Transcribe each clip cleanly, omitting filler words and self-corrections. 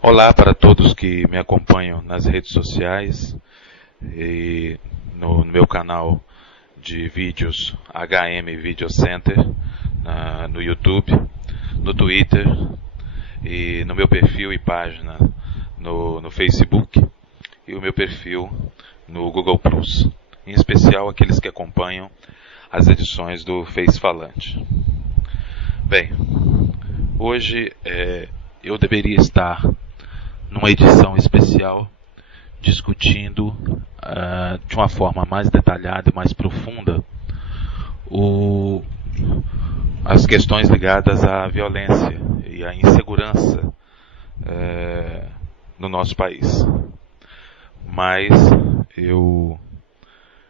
Olá para todos que me acompanham nas redes sociais e no meu canal de vídeos HM Video Center, no YouTube, no Twitter e no meu perfil e página no Facebook e o meu perfil no Google Plus, em especial aqueles que acompanham as edições do Face Falante. Bem, hoje eu deveria estar numa edição especial discutindo de uma forma mais detalhada e mais profunda as questões ligadas à violência e à insegurança no nosso país. Mas eu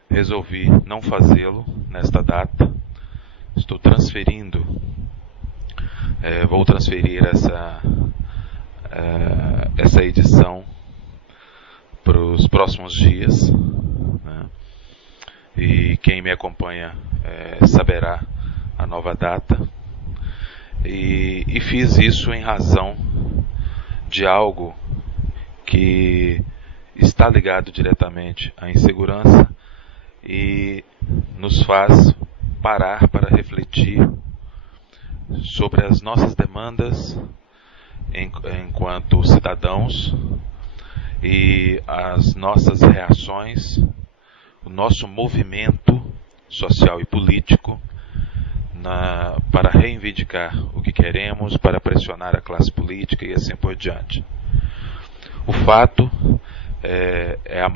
resolvi não fazê-lo nesta data. Estou transferindo, vou transferir essa edição para os próximos dias, né? E quem me acompanha saberá a nova data. E fiz isso em razão de algo que está ligado diretamente à insegurança e nos faz parar para refletir sobre as nossas demandas enquanto cidadãos e as nossas reações, o nosso movimento social e político para reivindicar o que queremos, para pressionar a classe política e assim por diante. O fato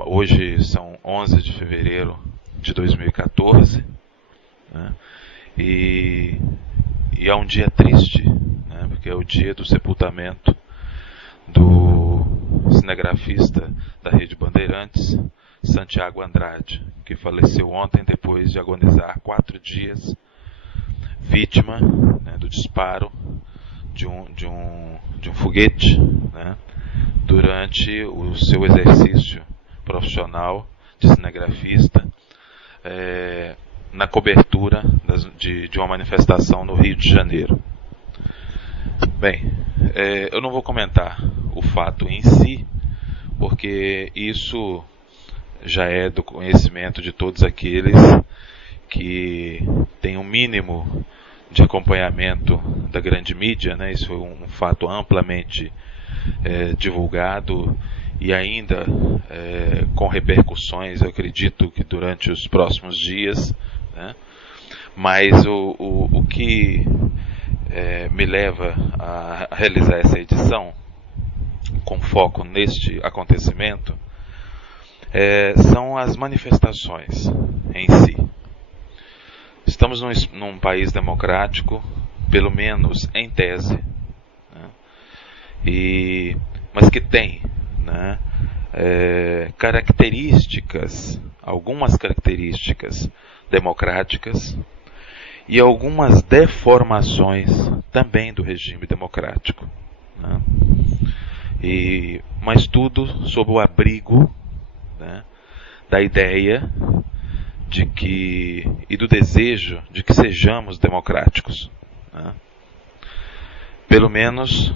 hoje são 11 de fevereiro de 2014, né? E é um dia triste, né? Porque é o dia do sepultamento do cinegrafista da Rede Bandeirantes, Santiago Andrade, que faleceu ontem depois de agonizar 4 dias, vítima, né, do disparo de um foguete, né, durante o seu exercício profissional de cinegrafista, na cobertura de uma manifestação no Rio de Janeiro. Bem, eu não vou comentar o fato em si, porque isso já é do conhecimento de todos aqueles que têm um mínimo de acompanhamento da grande mídia, né? Isso foi um fato amplamente divulgado e ainda com repercussões, eu acredito que durante os próximos dias, né? Mas o que me leva a realizar essa edição com foco neste acontecimento são as manifestações em si. Estamos num país democrático, pelo menos em tese, né? Mas que tem, né, algumas características democráticas e algumas deformações também do regime democrático, né? Mas tudo sob o abrigo, né, da ideia e do desejo de que sejamos democráticos, né? Pelo menos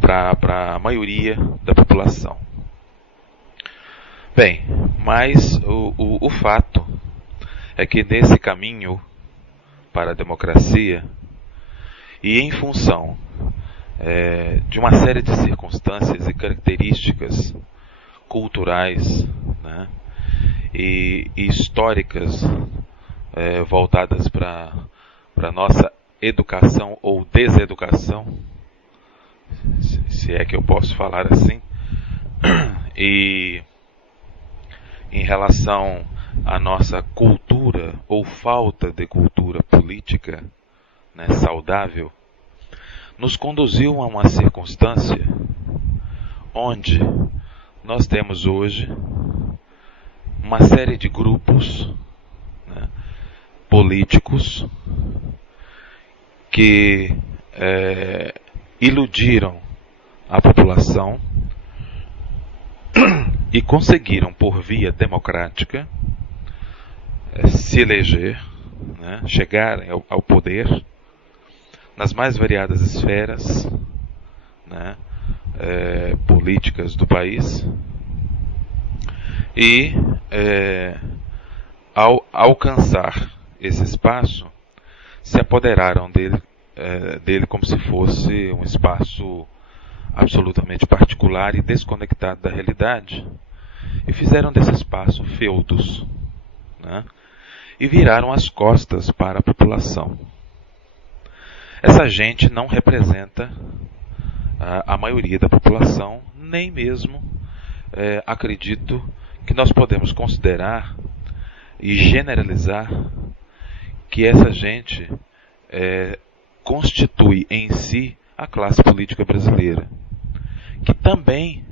para a maioria da população. Bem, mas o fato é que nesse caminho para a democracia e em função de uma série de circunstâncias e características culturais, né, e históricas voltadas para a nossa educação ou deseducação, se é que eu posso falar assim, e em relação à nossa cultura ou falta de cultura política, né, saudável, nos conduziu a uma circunstância onde nós temos hoje uma série de grupos, né, políticos que iludiram a população e conseguiram, por via democrática, se eleger, né, chegarem ao poder nas mais variadas esferas, né, políticas do país, e ao alcançar esse espaço, se apoderaram dele como se fosse um espaço absolutamente particular e desconectado da realidade, e fizeram desse espaço feudos, né, e viraram as costas para a população. Essa gente não representa a maioria da população, nem mesmo acredito que nós podemos considerar e generalizar que essa gente constitui em si a classe política brasileira, que também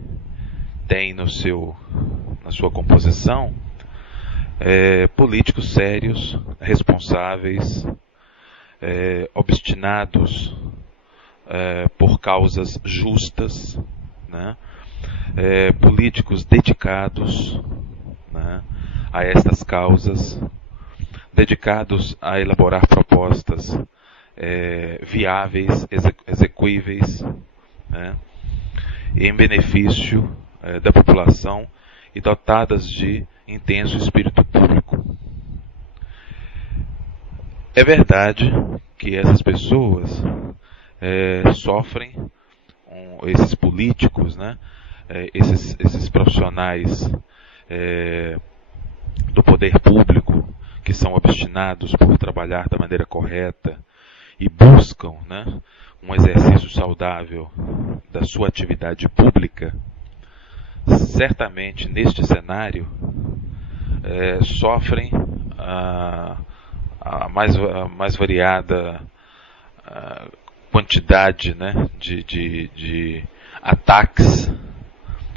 tem na sua composição políticos sérios, responsáveis, obstinados por causas justas, né? Políticos dedicados, né, a estas causas, dedicados a elaborar propostas viáveis, execuíveis, né, em benefício da população e dotadas de intenso espírito público. É verdade que essas pessoas sofrem, esses políticos, né, esses profissionais do poder público, que são obstinados por trabalhar da maneira correta e buscam, né, um exercício saudável da sua atividade pública, certamente neste cenário sofrem a mais variada quantidade, né, de ataques,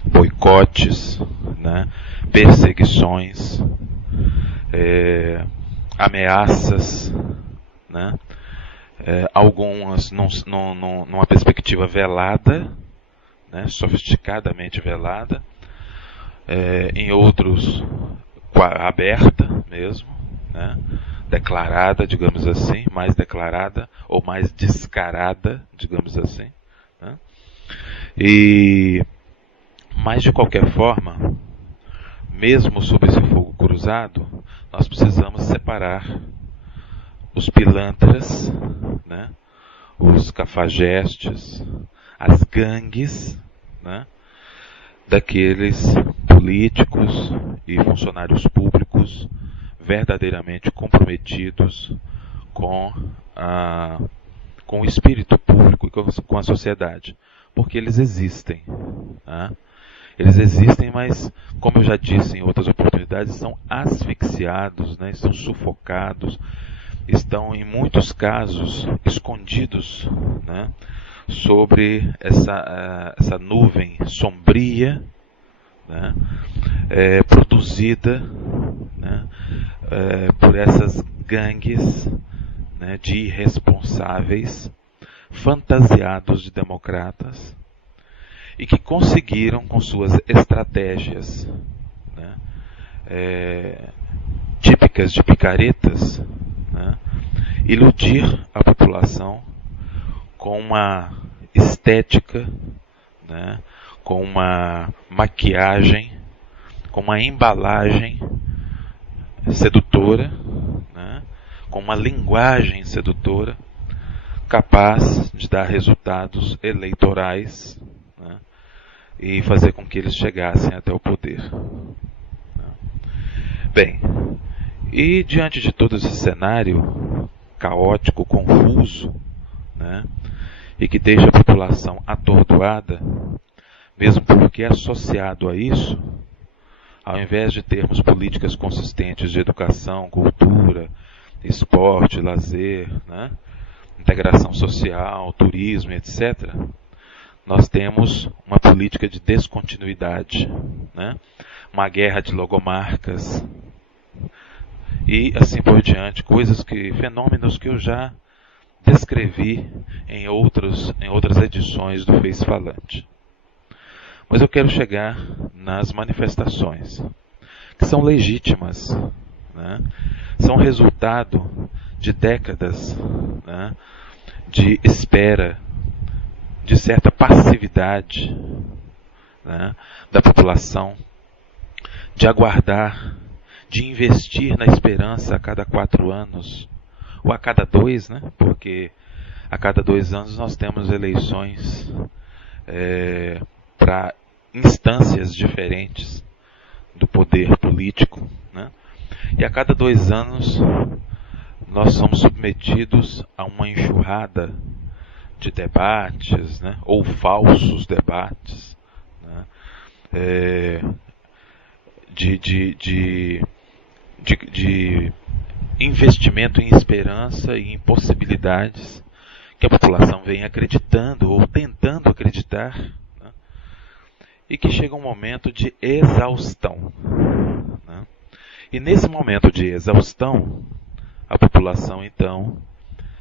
boicotes, né, perseguições, ameaças, né, algumas numa perspectiva velada, né, sofisticadamente velada, em outros aberta mesmo, né, declarada, digamos assim, mais declarada ou mais descarada, digamos assim, né? Mas de qualquer forma, mesmo sob esse fogo cruzado, nós precisamos separar os pilantras, né, os cafajestes, as gangues, né, daqueles políticos e funcionários públicos verdadeiramente comprometidos com o espírito público e com a sociedade, porque eles existem, né? Eles existem, mas, como eu já disse em outras oportunidades, estão asfixiados, né? Estão sufocados, estão em muitos casos escondidos, né, sobre essa nuvem sombria, né, produzida, né, por essas gangues, né, de irresponsáveis fantasiados de democratas e que conseguiram, com suas estratégias, né, típicas de picaretas, né, iludir a população com uma estética, né, com uma maquiagem, com uma embalagem sedutora, né, com uma linguagem sedutora, capaz de dar resultados eleitorais, né, e fazer com que eles chegassem até o poder. Bem, e diante de todo esse cenário caótico, confuso, né, e que deixa a população atordoada, mesmo porque associado a isso, ao invés de termos políticas consistentes de educação, cultura, esporte, lazer, né, integração social, turismo, etc., nós temos uma política de descontinuidade, né, uma guerra de logomarcas e assim por diante, fenômenos que eu já descrevi em outras edições do Face Falante. Mas eu quero chegar nas manifestações, que são legítimas, né? São resultado de décadas, né, de espera, de certa passividade, né, da população, de aguardar, de investir na esperança a cada 4 anos, ou a cada 2, né, porque a cada 2 anos nós temos eleições para instâncias diferentes do poder político, né, e a cada 2 anos nós somos submetidos a uma enxurrada de debates, né, ou falsos debates, né, de investimento em esperança e em possibilidades que a população vem acreditando ou tentando acreditar, né, e que chega um momento de exaustão, né. E nesse momento de exaustão, a população então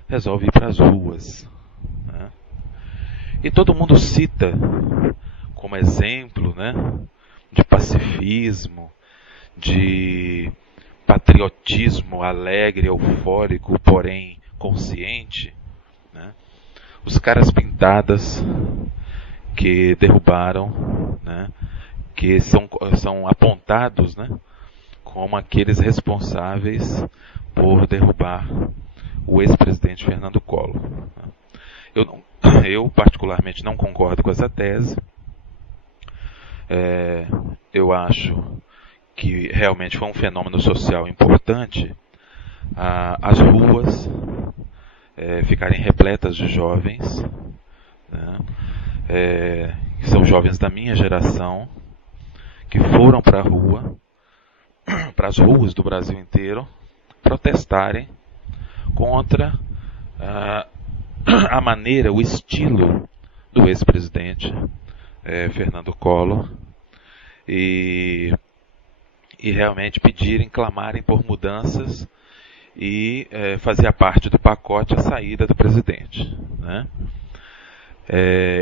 resolve ir para as ruas, né? E todo mundo cita como exemplo, né, de pacifismo, de patriotismo alegre, eufórico, porém consciente, né, os caras pintadas que derrubaram, né, que são apontados, né, como aqueles responsáveis por derrubar o ex-presidente Fernando Collor. Eu particularmente não concordo com essa tese. Eu acho que realmente foi um fenômeno social importante as ruas ficarem repletas de jovens, né, que são jovens da minha geração, que foram para a rua, para as ruas do Brasil inteiro, protestarem contra a maneira, o estilo do ex-presidente Fernando Collor, e realmente pedirem, clamarem por mudanças, e fazia parte do pacote a saída do presidente, né?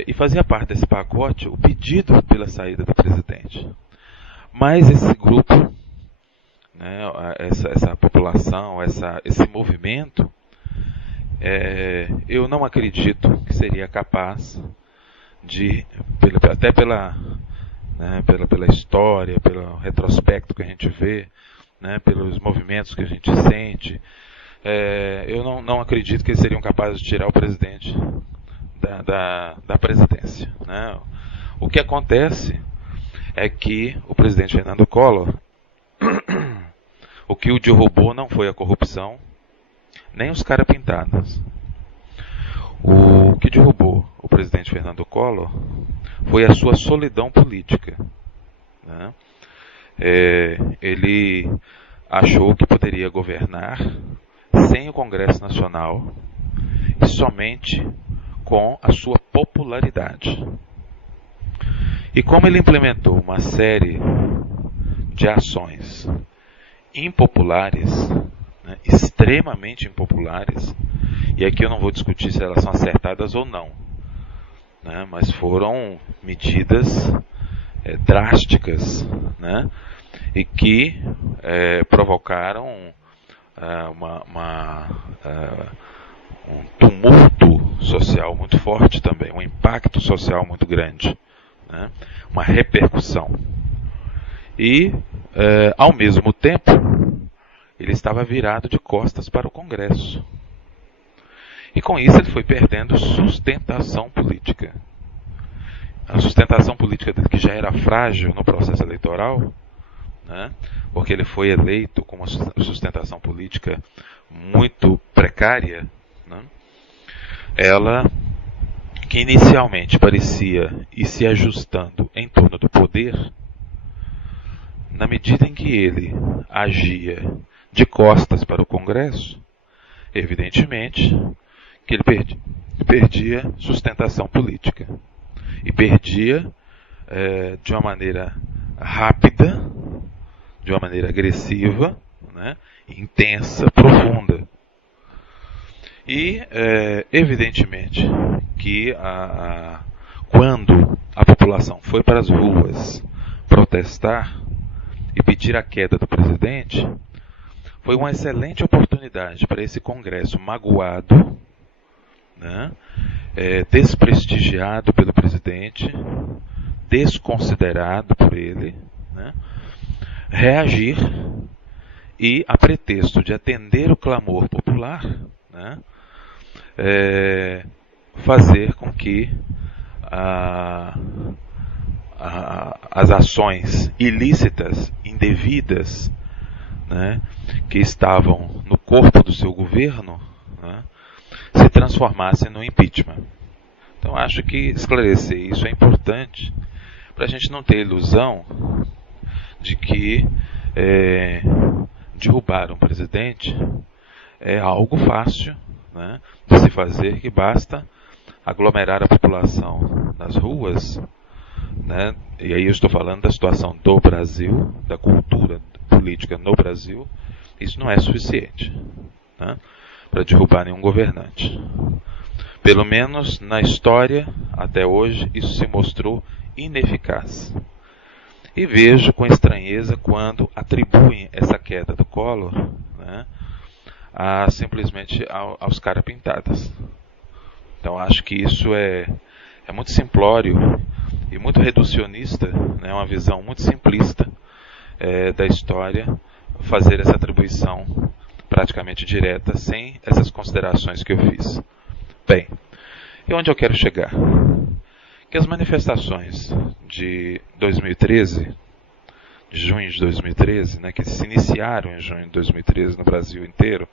E fazia parte desse pacote o pedido pela saída do presidente. Mas esse grupo, né, essa população, esse movimento, eu não acredito que seria capaz de, até pela história, pelo retrospecto que a gente vê, né, pelos movimentos que a gente sente, eu não acredito que eles seriam capazes de tirar o presidente da presidência, né? O que acontece é que o presidente Fernando Collor, o que o derrubou não foi a corrupção, nem os caras pintados. O que derrubou o presidente Fernando Collor foi a sua solidão política, né? Ele achou que poderia governar sem o Congresso Nacional e somente com a sua popularidade. E como ele implementou uma série de ações impopulares, né, extremamente impopulares, e aqui eu não vou discutir se elas são acertadas ou não, né, mas foram medidas drásticas, né, e que provocaram um tumulto social muito forte também, um impacto social muito grande, né, uma repercussão. E, ao mesmo tempo, ele estava virado de costas para o Congresso. E com isso ele foi perdendo sustentação política. A sustentação política dele, que já era frágil no processo eleitoral, né, porque ele foi eleito com uma sustentação política muito precária, né, ela, que inicialmente parecia ir se ajustando em torno do poder, na medida em que ele agia de costas para o Congresso, evidentemente que ele perdia sustentação política. E perdia de uma maneira rápida, de uma maneira agressiva, né, intensa, profunda. E, evidentemente, que quando a população foi para as ruas protestar e pedir a queda do presidente, foi uma excelente oportunidade para esse Congresso magoado, né, desprestigiado pelo presidente, desconsiderado por ele, né, reagir e, a pretexto de atender o clamor popular, né, fazer com que as ações ilícitas, indevidas, né, que estavam no corpo do seu governo, né, se transformassem no impeachment. Então acho que esclarecer isso é importante para a gente não ter ilusão de que derrubar um presidente é algo fácil, né, de se fazer, que basta aglomerar a população nas ruas, né, e aí eu estou falando da situação do Brasil, da cultura política no Brasil. Isso não é suficiente, né, para derrubar nenhum governante. Pelo menos na história, até hoje, isso se mostrou ineficaz. E vejo com estranheza quando atribuem essa queda do Collor, né, simplesmente aos caras pintadas. Então acho que isso é muito simplório e muito reducionista, né, uma visão muito simplista da história, fazer essa atribuição praticamente direta, sem essas considerações que eu fiz. Bem, e onde eu quero chegar? Que as manifestações de 2013, de junho de 2013, né, que se iniciaram em junho de 2013 no Brasil inteiro,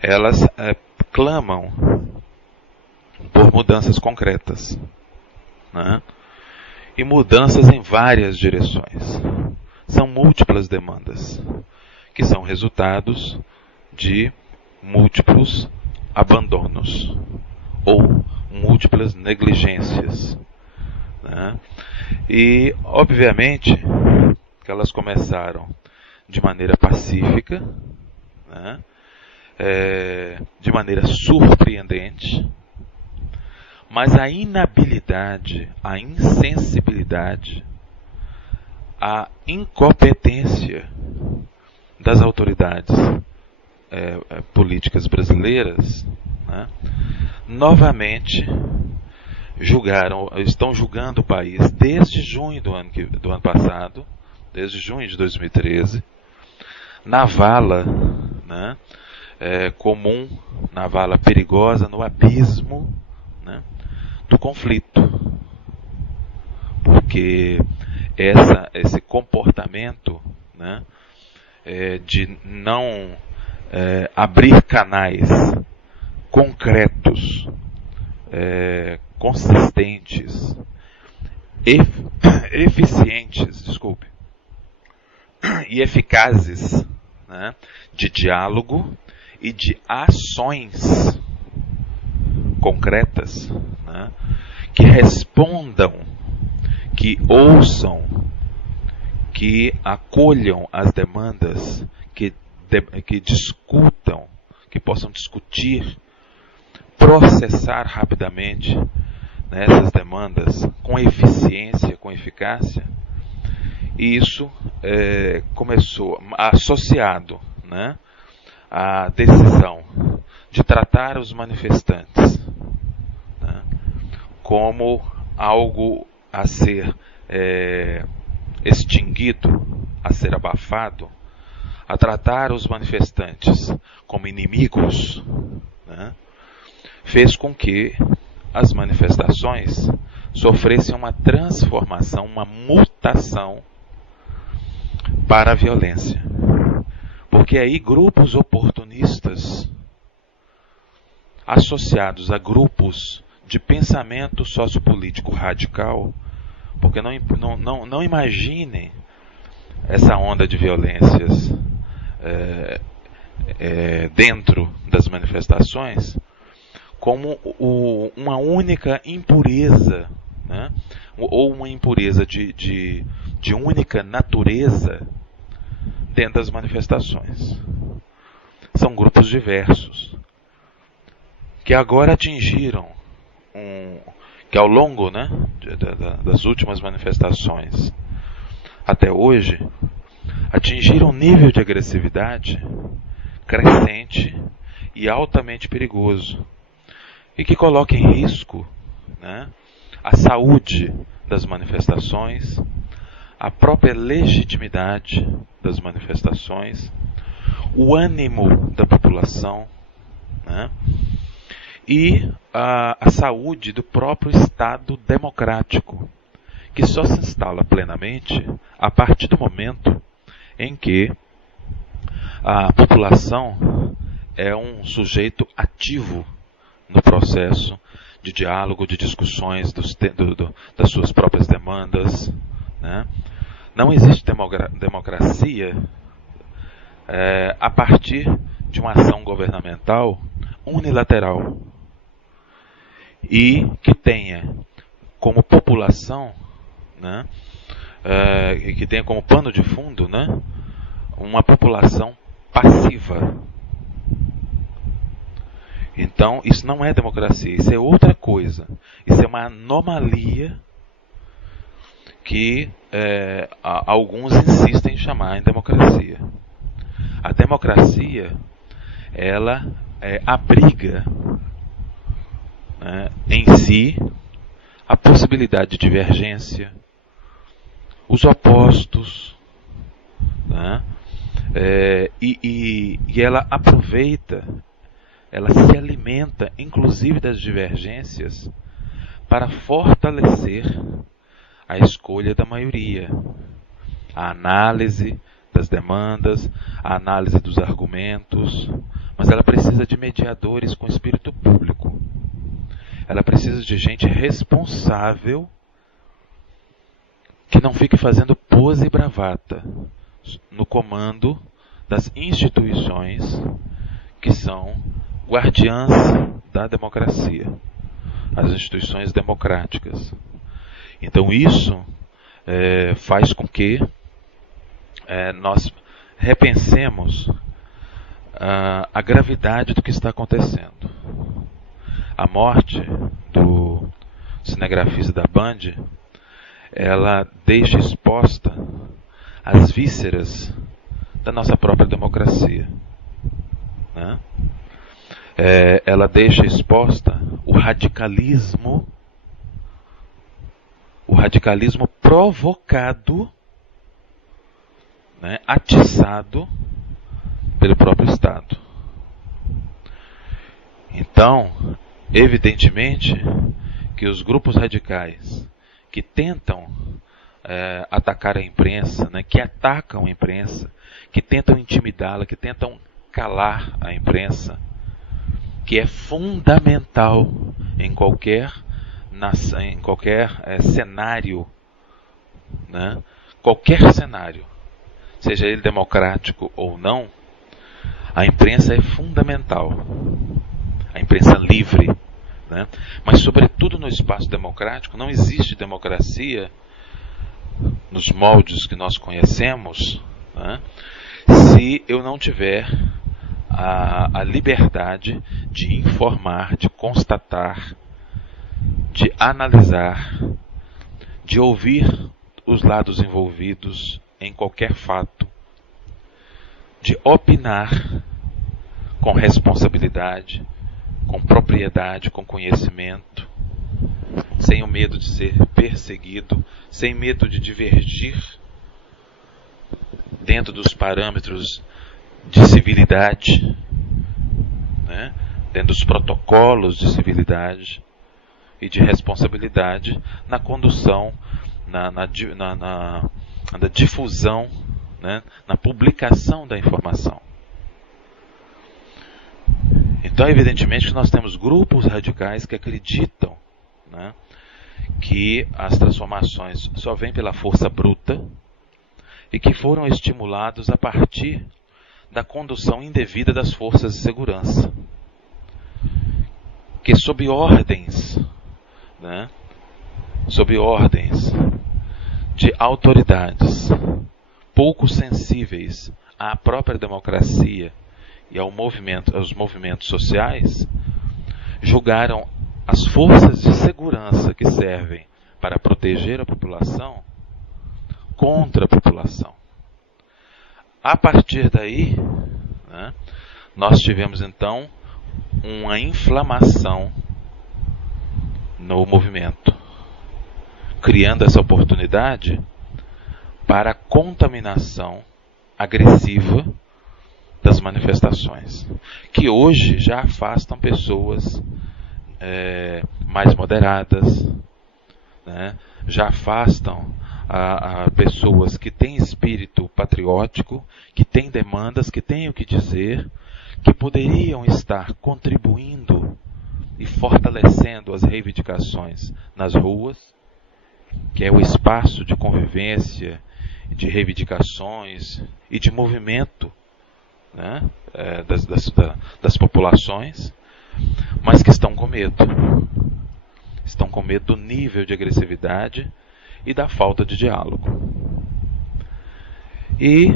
elas clamam por mudanças concretas, né, e mudanças em várias direções. São múltiplas demandas, que são resultados de múltiplos abandonos ou múltiplas negligências, né? E, obviamente, que elas começaram de maneira pacífica, né? De maneira surpreendente, mas a inabilidade, a insensibilidade, a incompetência das autoridades políticas brasileiras, né, novamente estão julgando o país desde junho do ano passado, desde junho de 2013, na vala, né, comum, na vala perigosa, no abismo, né, do conflito. Porque esse comportamento, né, de não abrir canais concretos, consistentes, eficientes, e eficazes, né, de diálogo e de ações concretas, né, que respondam, que ouçam, que acolham as demandas, que discutam, que possam discutir, processar rapidamente, né, essas demandas com eficiência, com eficácia. E isso começou associado, né, à decisão de tratar os manifestantes, né, como algo a ser extinguido, a ser abafado, a tratar os manifestantes como inimigos, né, fez com que as manifestações sofressem uma transformação, uma mutação para a violência. Porque aí grupos oportunistas, associados a grupos de pensamento sociopolítico radical, porque não imaginem essa onda de violências dentro das manifestações como uma única impureza, né? Ou uma impureza de única natureza dentro das manifestações. São grupos diversos que agora atingiram que ao longo, né, das últimas manifestações até hoje, atingiram um nível de agressividade crescente e altamente perigoso, e que coloca em risco, né, a saúde das manifestações, a própria legitimidade das manifestações, o ânimo da população, né, e a saúde do próprio Estado democrático, que só se instala plenamente a partir do momento em que a população é um sujeito ativo no processo de diálogo, de discussões das suas próprias demandas, né? Não existe democracia a partir de uma ação governamental unilateral e que tenha como população, né, e que tenha como pano de fundo, né, uma população passiva. Então, isso não é democracia, isso é outra coisa. Isso é uma anomalia que alguns insistem em chamar em democracia. A democracia, ela abriga, né, em si a possibilidade de divergência, os opostos, né, e ela aproveita, ela se alimenta inclusive das divergências para fortalecer a escolha da maioria, a análise das demandas, a análise dos argumentos, mas ela precisa de mediadores com espírito público. Ela precisa de gente responsável que não fique fazendo pose e bravata no comando das instituições que são guardiãs da democracia, as instituições democráticas. Então isso faz com que nós repensemos a gravidade do que está acontecendo. A morte do cinegrafista da Band, ela deixa exposta as vísceras da nossa própria democracia, né? Ela deixa exposta o radicalismo provocado, né, atiçado pelo próprio Estado. Então, evidentemente que os grupos radicais que tentam atacar a imprensa, né, que atacam a imprensa, que tentam intimidá-la, que tentam calar a imprensa, que é fundamental em qualquer cenário, né, qualquer cenário, seja ele democrático ou não, a imprensa é fundamental. A imprensa livre, né? Mas sobretudo no espaço democrático não existe democracia nos moldes que nós conhecemos, né, se eu não tiver a liberdade de informar, de constatar, de analisar, de ouvir os lados envolvidos em qualquer fato, de opinar com responsabilidade, com propriedade, com conhecimento, sem o medo de ser perseguido, sem medo de divergir dentro dos parâmetros de civilidade, né? Dentro dos protocolos de civilidade e de responsabilidade na condução, na difusão, né? Na publicação da informação. Então, evidentemente que nós temos grupos radicais que acreditam, né, que as transformações só vêm pela força bruta e que foram estimulados a partir da condução indevida das forças de segurança, que sob ordens, né, sob ordens de autoridades pouco sensíveis à própria democracia e aos movimentos sociais, julgaram as forças de segurança que servem para proteger a população contra a população. A partir daí, né, nós tivemos então uma inflamação no movimento, criando essa oportunidade para a contaminação agressiva das manifestações, que hoje já afastam pessoas mais moderadas, né? Já afastam a pessoas que têm espírito patriótico, que têm demandas, que têm o que dizer, que poderiam estar contribuindo e fortalecendo as reivindicações nas ruas, que é o espaço de convivência, de reivindicações e de movimento, né, das populações, mas que estão com medo. Estão com medo do nível de agressividade e da falta de diálogo. E,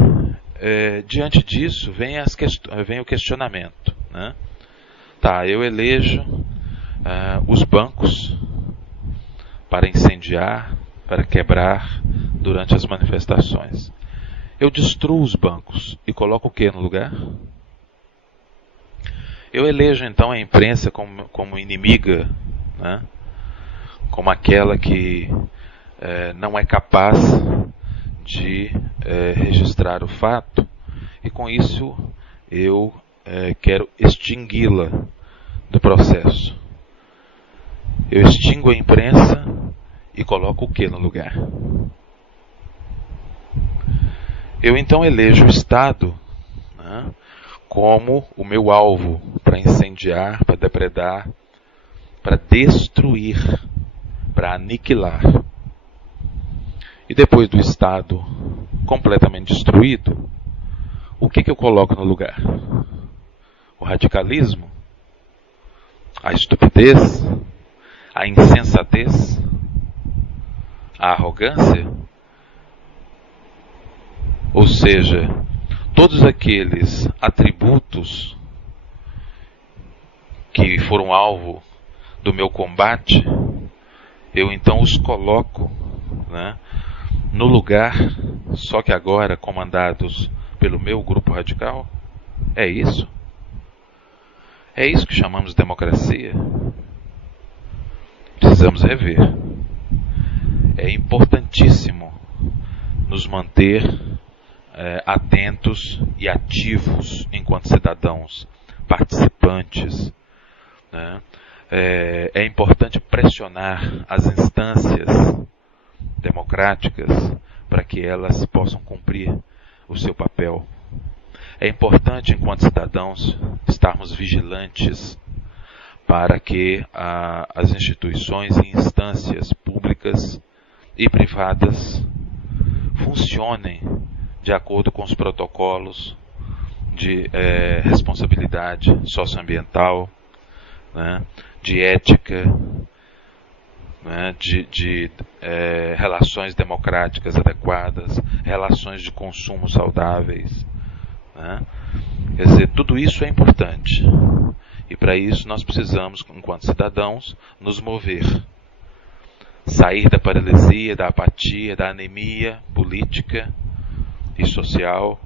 diante disso, vem o questionamento. Né? Tá, eu elejo os bancos para incendiar, para quebrar durante as manifestações. Eu destruo os bancos e coloco o que no lugar? Eu elejo então a imprensa como inimiga, né? Como aquela que não é capaz de registrar o fato, e com isso eu quero extingui-la do processo. Eu extingo a imprensa e coloco o que no lugar? Eu então elejo o Estado, né, como o meu alvo para incendiar, para depredar, para destruir, para aniquilar. E depois do Estado completamente destruído, o que eu coloco no lugar? O radicalismo? A estupidez? A insensatez? A arrogância? Ou seja, todos aqueles atributos que foram alvo do meu combate, eu então os coloco, né, no lugar, só que agora comandados pelo meu grupo radical? É isso? É isso que chamamos de democracia? Precisamos rever. É importantíssimo nos manter atentos e ativos enquanto cidadãos, participantes, né? É importante pressionar as instâncias democráticas para que elas possam cumprir o seu papel. É importante, enquanto cidadãos, estarmos vigilantes para que as instituições e instâncias públicas e privadas funcionem de acordo com os protocolos de responsabilidade socioambiental, né, de ética, né, de relações democráticas adequadas, relações de consumo saudáveis. Né? Quer dizer, tudo isso é importante. E para isso nós precisamos, enquanto cidadãos, nos mover. Sair da paralisia, da apatia, da anemia política e social,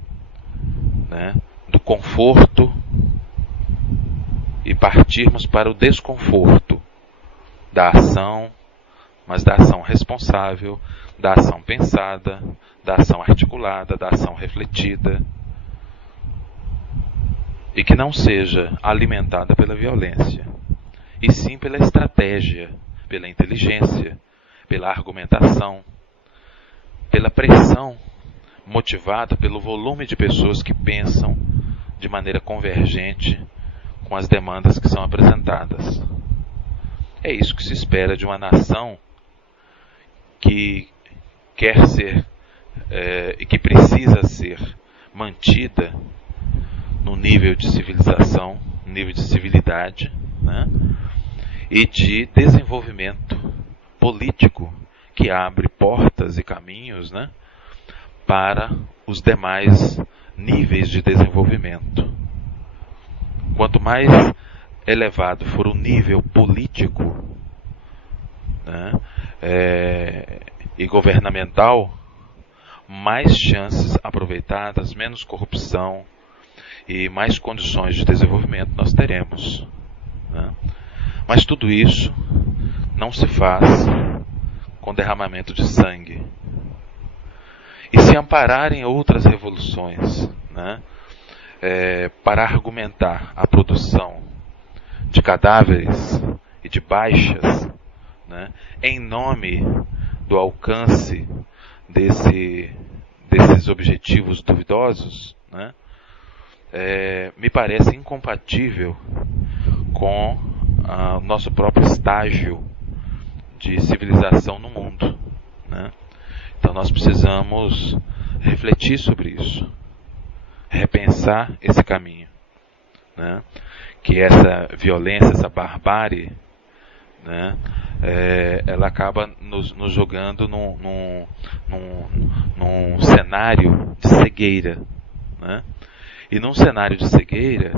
né, do conforto, e partirmos para o desconforto da ação, mas da ação responsável, da ação pensada, da ação articulada, da ação refletida, e que não seja alimentada pela violência, e sim pela estratégia, pela inteligência, pela argumentação, pela pressão motivada pelo volume de pessoas que pensam de maneira convergente com as demandas que são apresentadas. É isso que se espera de uma nação que quer ser e que precisa ser mantida no nível de civilização, nível de civilidade, né, e de desenvolvimento político que abre portas e caminhos, né, para os demais níveis de desenvolvimento. Quanto mais elevado for o nível político, né, e governamental, mais chances aproveitadas, menos corrupção e mais condições de desenvolvimento nós teremos. Né? Mas tudo isso não se faz com derramamento de sangue. E se ampararem outras revoluções, né, para argumentar a produção de cadáveres e de baixas, né, em nome do alcance desses objetivos duvidosos, né, me parece incompatível com o nosso próprio estágio de civilização no mundo, né? Então nós precisamos refletir sobre isso, repensar esse caminho, né? Que essa violência, essa barbárie, né, ela acaba nos jogando num cenário de cegueira, né? E num cenário de cegueira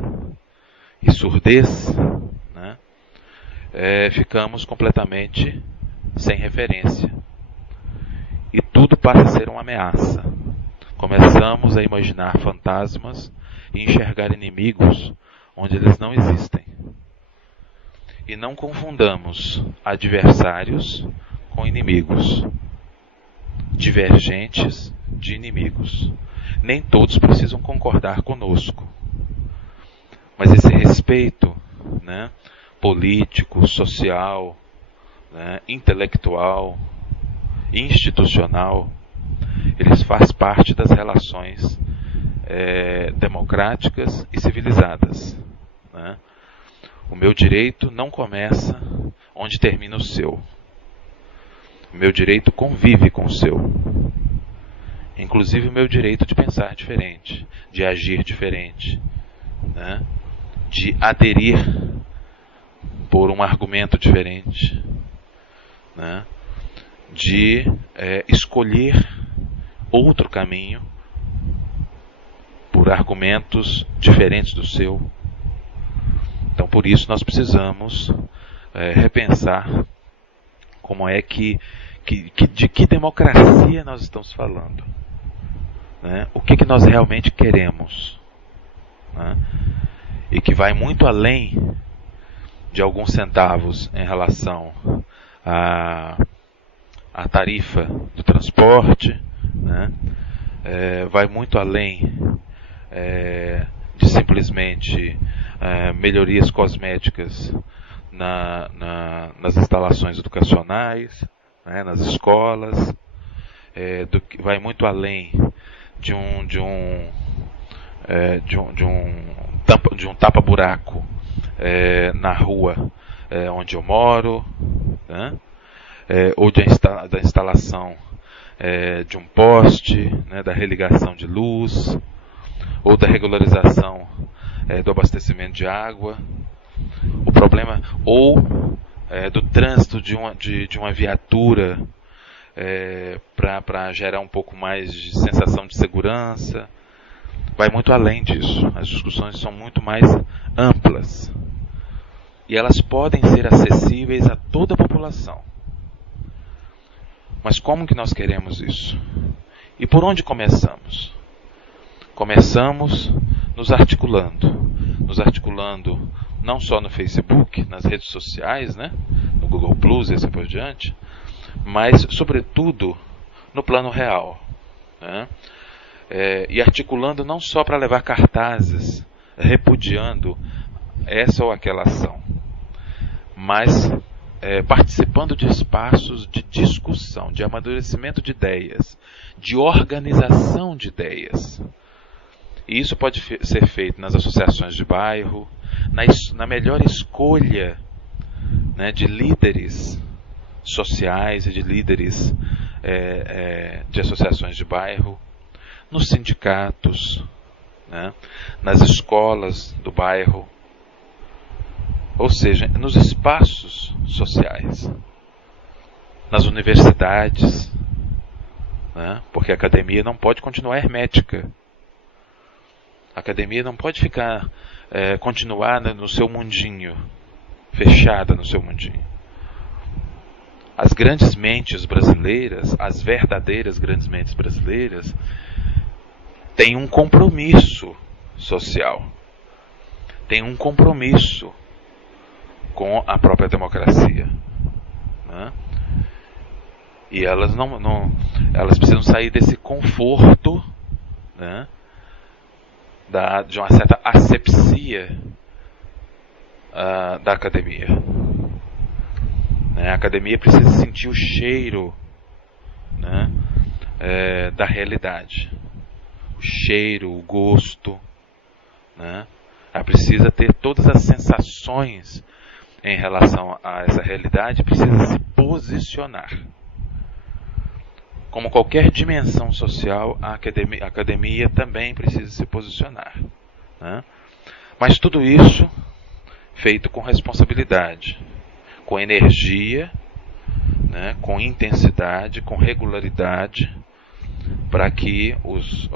e surdez, né, ficamos completamente sem referência. E tudo passa a ser uma ameaça. Começamos a imaginar fantasmas e enxergar inimigos onde eles não existem. E não confundamos adversários com inimigos, divergentes de inimigos. Nem todos precisam concordar conosco. Mas esse respeito, né, político, social, né, intelectual, institucional, eles fazem parte das relações democráticas e civilizadas, né? O meu direito não começa onde termina o seu. O meu direito convive com o seu. Inclusive o meu direito de pensar diferente, de agir diferente, né? De aderir por um argumento diferente, né? De escolher outro caminho por argumentos diferentes do seu. Então, por isso, nós precisamos repensar como é de que democracia nós estamos falando, né? O que nós realmente queremos, né? E que vai muito além de alguns centavos em relação à tarifa do transporte, né? Vai muito além de simplesmente melhorias cosméticas nas instalações educacionais, né, nas escolas, vai muito além de um tapa-buraco na rua onde eu moro, né, ou da instalação de um poste, né, da religação de luz, ou da regularização do abastecimento de água, o problema, ou do trânsito de uma viatura para gerar um pouco mais de sensação de segurança. Vai muito além disso. As discussões são muito mais amplas e elas podem ser acessíveis a toda a população. Mas como que nós queremos isso? E por onde começamos? Começamos nos articulando não só no Facebook, nas redes sociais, né, no Google Plus e assim por diante, mas sobretudo no plano real, né, e articulando não só para levar cartazes repudiando essa ou aquela ação, mas participando de espaços de discussão, de amadurecimento de ideias, de organização de ideias. E isso pode ser feito nas associações de bairro, na melhor escolha, né, de líderes sociais e de líderes de associações de bairro, nos sindicatos, né, nas escolas do bairro, ou seja, nos espaços sociais, nas universidades, né, porque a academia não pode continuar hermética. A academia não pode continuar no seu mundinho, fechada no seu mundinho. As grandes mentes brasileiras, as verdadeiras grandes mentes brasileiras, têm um compromisso social, têm um compromisso com a própria democracia. né? E elas elas precisam sair desse conforto, né? De uma certa asepsia da academia. A academia precisa sentir o cheiro, né? Da realidade, o cheiro, o gosto, né? Ela precisa ter todas as sensações em relação a essa realidade, precisa se posicionar. Como qualquer dimensão social, a academia também precisa se posicionar, né? Mas tudo isso feito com responsabilidade, com energia, né? Com intensidade, com regularidade, para que os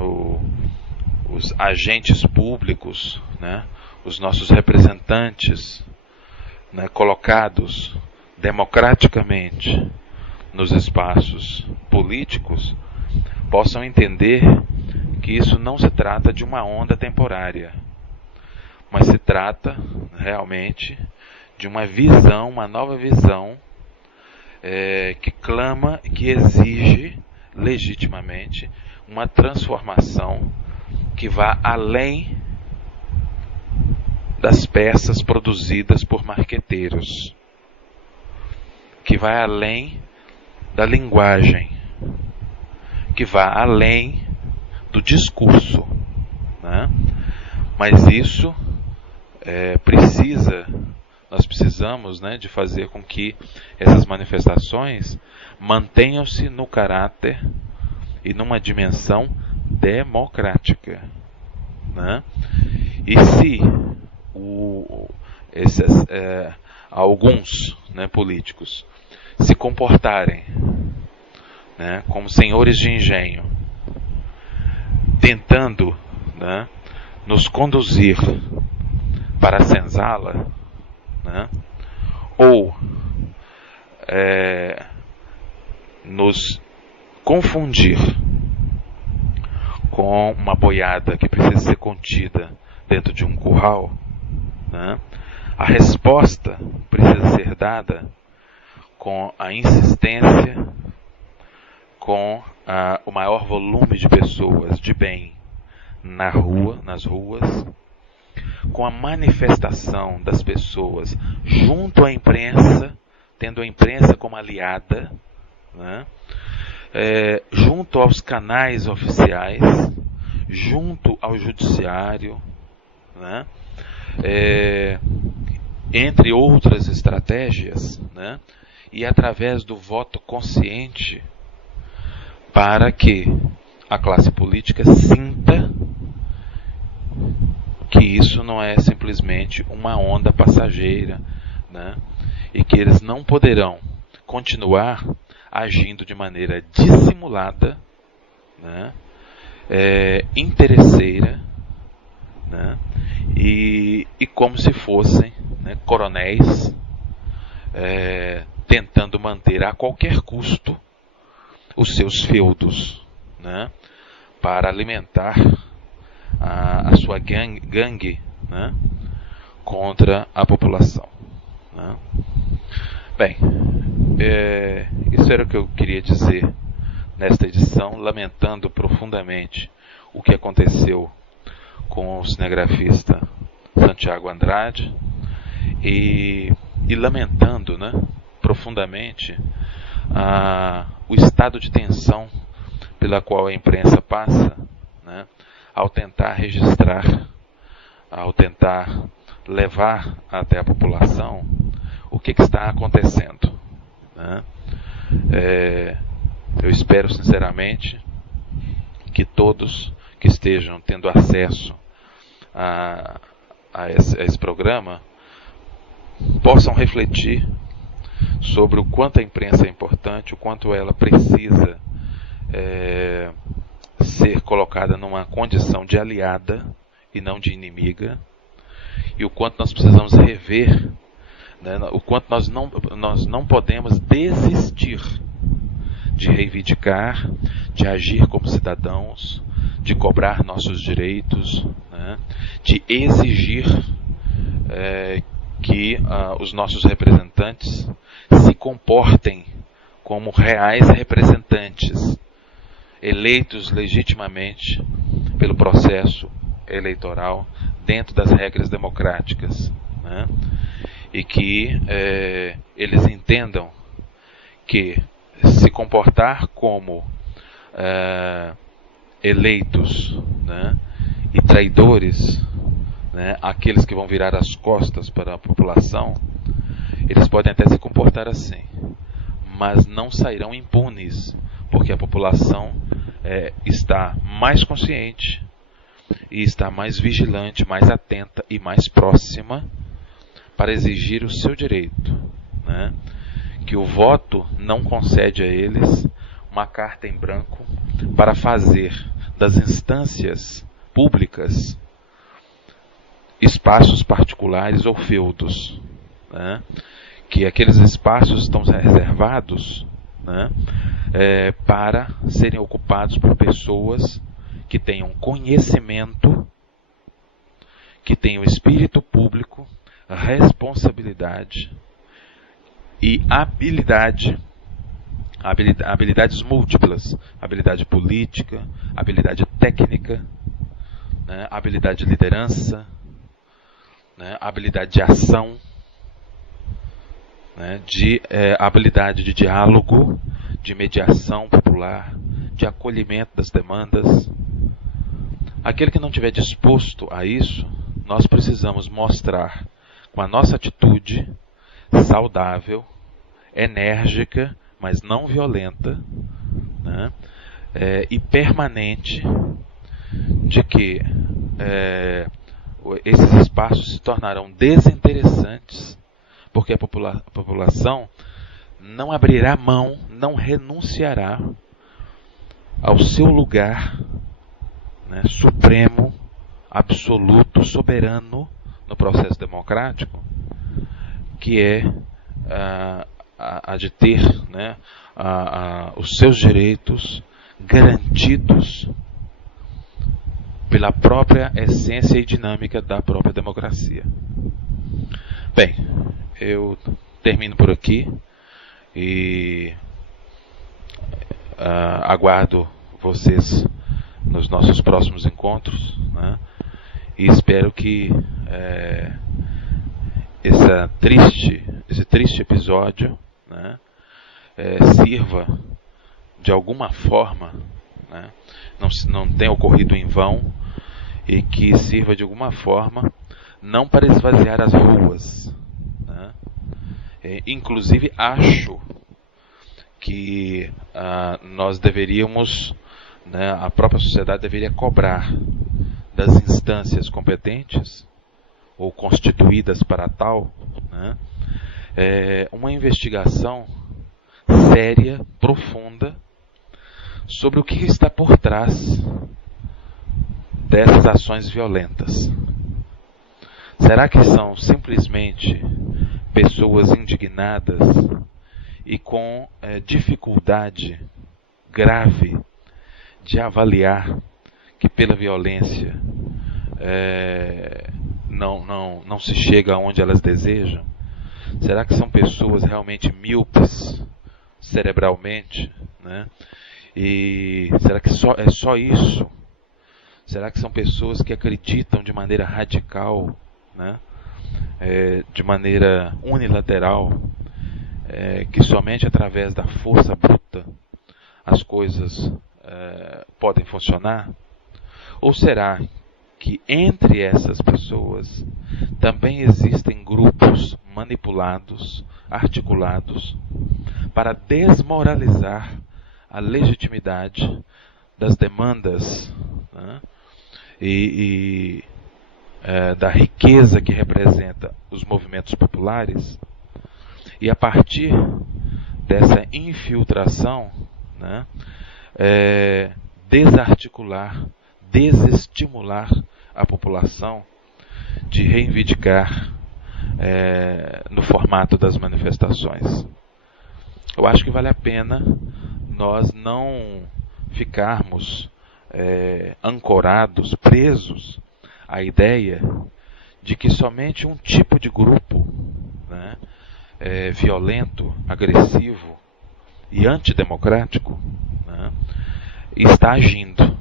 agentes públicos, né? Os nossos representantes, né? Colocados democraticamente nos espaços políticos, possam entender que isso não se trata de uma onda temporária, mas se trata realmente de uma visão, uma nova visão, que clama, que exige legitimamente uma transformação que vá além das peças produzidas por marqueteiros, que vai além da linguagem, que vá além do discurso, né? Mas isso nós precisamos, né, de fazer com que essas manifestações mantenham-se no caráter e numa dimensão democrática, né? E se alguns, né, políticos se comportarem, né, como senhores de engenho, tentando, né, nos conduzir para a senzala, né, ou nos confundir com uma boiada que precisa ser contida dentro de um curral, né, a resposta precisa ser dada com a insistência, com o maior volume de pessoas de bem nas ruas, com a manifestação das pessoas junto à imprensa, tendo a imprensa como aliada, né? Junto aos canais oficiais, junto ao judiciário, né? Entre outras estratégias, né? E através do voto consciente, para que a classe política sinta que isso não é simplesmente uma onda passageira, né? E que eles não poderão continuar agindo de maneira dissimulada, né? Interesseira, né? E como se fossem, né, coronéis, tentando manter a qualquer custo os seus feudos, né, para alimentar a sua gangue, né, contra a população, né. Bem, isso era o que eu queria dizer nesta edição, lamentando profundamente o que aconteceu com o cinegrafista Santiago Andrade e lamentando, né, profundamente o estado de tensão pela qual a imprensa passa, né, ao tentar registrar, ao tentar levar até a população o que está acontecendo, né. Eu espero sinceramente que todos que estejam tendo acesso a esse programa possam refletir sobre o quanto a imprensa é importante, o quanto ela precisa ser colocada numa condição de aliada e não de inimiga, e o quanto nós precisamos rever, né, o quanto nós não podemos desistir de reivindicar, de agir como cidadãos, de cobrar nossos direitos, né, de exigir que os nossos representantes se comportem como reais representantes, eleitos legitimamente pelo processo eleitoral dentro das regras democráticas, né? E que eles entendam que se comportar como eleitos, né, e traidores, né, aqueles que vão virar as costas para a população, eles podem até se comportar assim, mas não sairão impunes, porque a população está mais consciente e está mais vigilante, mais atenta e mais próxima para exigir o seu direito, né? Que o voto não concede a eles uma carta em branco para fazer das instâncias públicas espaços particulares ou feudos, né? Que aqueles espaços estão reservados, né, para serem ocupados por pessoas que tenham conhecimento, que tenham espírito público, responsabilidade e habilidades múltiplas, habilidade política, habilidade técnica, né, habilidade de liderança, né, habilidade de ação, né, habilidade de diálogo, de mediação popular, de acolhimento das demandas. Aquele que não estiver disposto a isso, nós precisamos mostrar com a nossa atitude saudável, enérgica, mas não violenta, né, e permanente, de que esses espaços se tornarão desinteressantes, porque a população não abrirá mão, não renunciará ao seu lugar, né, supremo, absoluto, soberano no processo democrático, que é a de ter, né, os seus direitos garantidos pela própria essência e dinâmica da própria democracia. Bem, eu termino por aqui e aguardo vocês nos nossos próximos encontros, né? E espero que esse triste episódio, né, sirva de alguma forma, né, não tenha ocorrido em vão, e que sirva de alguma forma não para esvaziar as ruas, né? Inclusive acho que nós deveríamos, né, a própria sociedade deveria cobrar das instâncias competentes ou constituídas para tal, né, uma investigação séria, profunda, sobre o que está por trás dessas ações violentas. Será que são simplesmente pessoas indignadas e com dificuldade grave de avaliar que pela violência não se chega aonde elas desejam? Será que são pessoas realmente míopes cerebralmente, né? E será que é só isso? Será que são pessoas que acreditam de maneira radical, né, de maneira unilateral, que somente através da força bruta as coisas podem funcionar? Ou será que entre essas pessoas também existem grupos manipulados, articulados, para desmoralizar a legitimidade das demandas, né, da riqueza que representa os movimentos populares, e a partir dessa infiltração, né, desarticular, desestimular a população de reivindicar no formato das manifestações. Eu acho que vale a pena nós não ficarmos ancorados, presos à ideia de que somente um tipo de grupo violento, agressivo e antidemocrático, né, está agindo.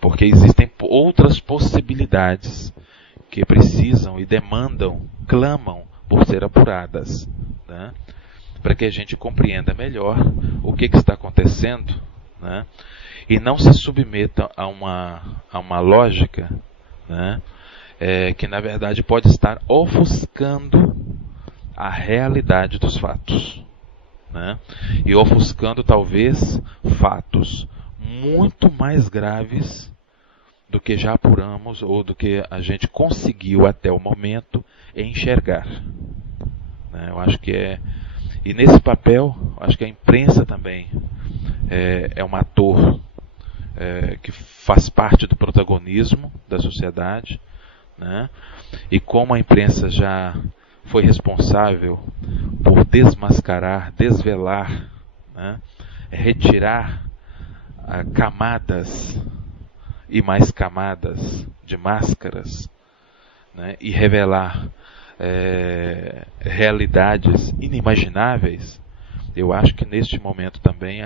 Porque existem outras possibilidades que precisam e demandam, clamam por ser apuradas, né, para que a gente compreenda melhor o que está acontecendo, né, e não se submeta a uma lógica, né, que na verdade pode estar ofuscando a realidade dos fatos, né, e ofuscando talvez fatos muito mais graves do que já apuramos ou do que a gente conseguiu até o momento enxergar, né. Eu acho que e nesse papel, acho que a imprensa também é um ator que faz parte do protagonismo da sociedade, né? E como a imprensa já foi responsável por desmascarar, desvelar, né, retirar camadas e mais camadas de máscaras, né, e revelar realidades inimagináveis, eu acho que neste momento também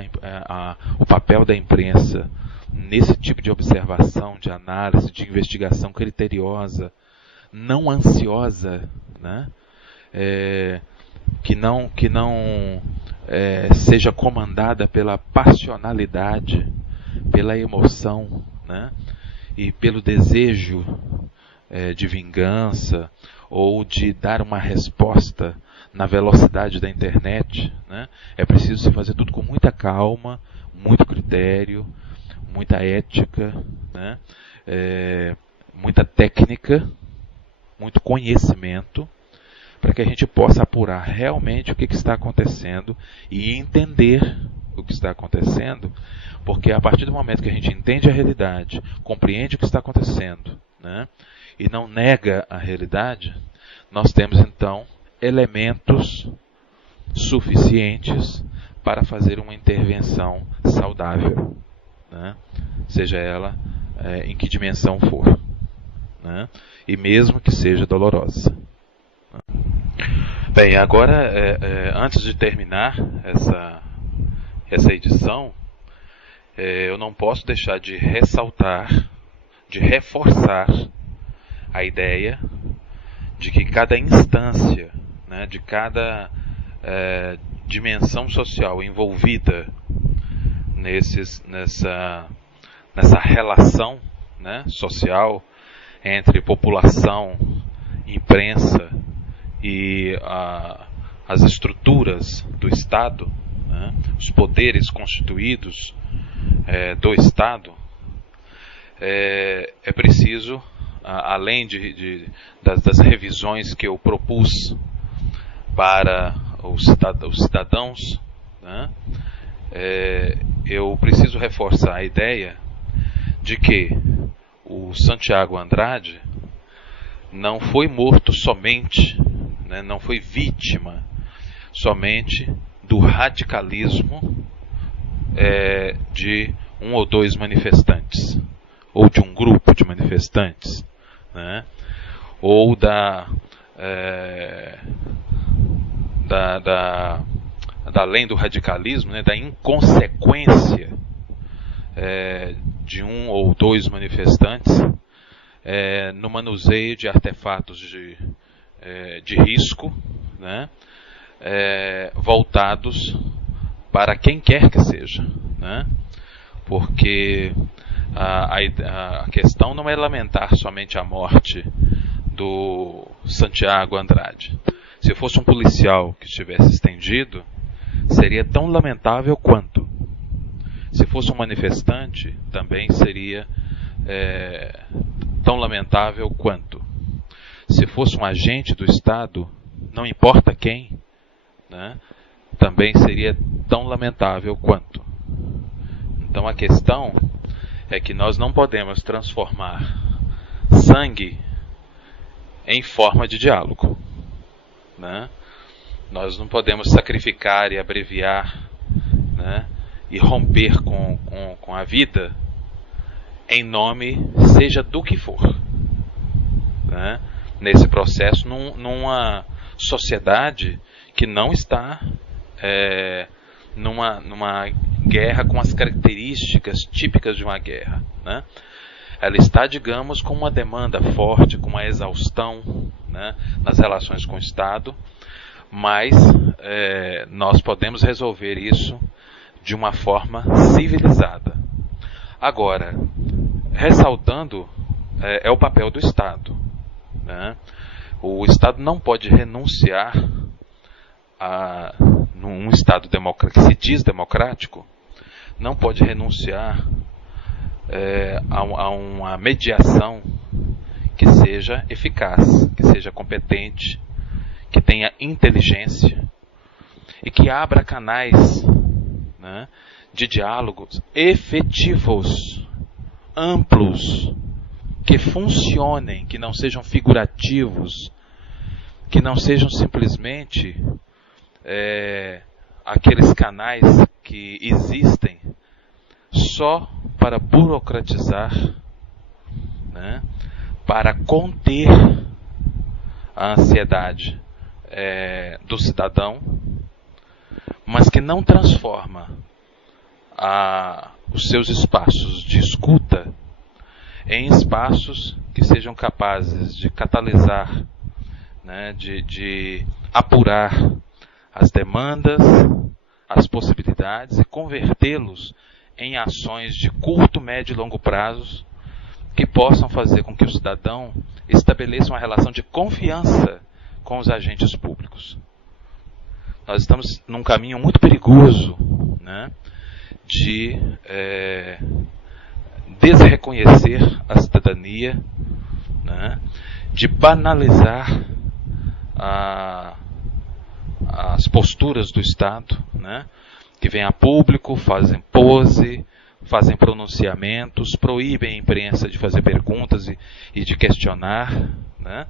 o papel da imprensa nesse tipo de observação, de análise, de investigação criteriosa, não ansiosa, né, que não seja comandada pela passionalidade, pela emoção, né, e pelo desejo de vingança ou de dar uma resposta na velocidade da internet, né? É preciso se fazer tudo com muita calma, muito critério, muita ética, né? Muita técnica, muito conhecimento, para que a gente possa apurar realmente o que está acontecendo e entender o que está acontecendo, porque a partir do momento que a gente entende a realidade, compreende o que está acontecendo, né, e não nega a realidade, nós temos então elementos suficientes para fazer uma intervenção saudável, né, seja ela em que dimensão for, né, e mesmo que seja dolorosa. Bem, agora, antes de terminar essa edição, eu não posso deixar de ressaltar, de reforçar a ideia de que cada instância, né, de cada dimensão social envolvida nessa relação, né, social entre população, imprensa e as estruturas do Estado, né, os poderes constituídos do Estado, é preciso, além das revisões que eu propus para os cidadãos, né, eu preciso reforçar a ideia de que o Santiago Andrade não foi morto somente, né, não foi vítima somente do radicalismo de um ou dois manifestantes, ou de um grupo de manifestantes, né, ou além do radicalismo, né, da inconsequência de um ou dois manifestantes no manuseio de artefatos de risco, né, voltados para quem quer que seja, né, porque a questão não é lamentar somente a morte do Santiago Andrade. Se fosse um policial que estivesse estendido, seria tão lamentável quanto. Se fosse um manifestante, também seria tão lamentável quanto. Se fosse um agente do Estado, não importa quem, né, também seria tão lamentável quanto. Então a questão é que nós não podemos transformar sangue em forma de diálogo, né? Nós não podemos sacrificar e abreviar, né, e romper com a vida em nome seja do que for, né? nesse processo numa sociedade que não está numa guerra com as características típicas de uma guerra, né? Ela está, digamos, com uma demanda forte, com uma exaustão, né, nas relações com o Estado, mas nós podemos resolver isso de uma forma civilizada. Agora, ressaltando, é o papel do Estado, né? O Estado não pode renunciar num Estado que se diz democrático, não pode renunciar a uma mediação que seja eficaz, que seja competente, que tenha inteligência e que abra canais, né, de diálogos efetivos, amplos, que funcionem, que não sejam figurativos, que não sejam simplesmente aqueles canais que existem só para burocratizar, né, para conter a ansiedade do cidadão, mas que não transforma os seus espaços de escuta em espaços que sejam capazes de catalisar, né, de apurar as demandas, as possibilidades e convertê-los em ações de curto, médio e longo prazo que possam fazer com que o cidadão estabeleça uma relação de confiança com os agentes públicos. Nós estamos num caminho muito perigoso, né, de desreconhecer a cidadania, né, de banalizar as posturas do Estado, né, que vêm a público, fazem pose, fazem pronunciamentos, proíbem a imprensa de fazer perguntas e de questionar, né,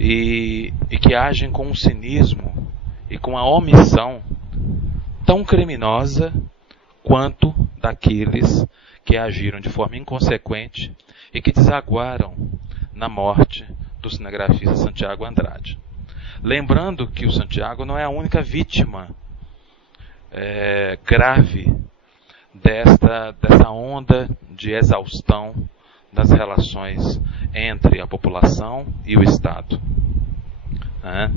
e que agem com um cinismo e com a omissão tão criminosa quanto daqueles que agiram de forma inconsequente e que desaguaram na morte do cinegrafista Santiago Andrade. Lembrando que o Santiago não é a única vítima grave dessa onda de exaustão das relações entre a população e o Estado, né?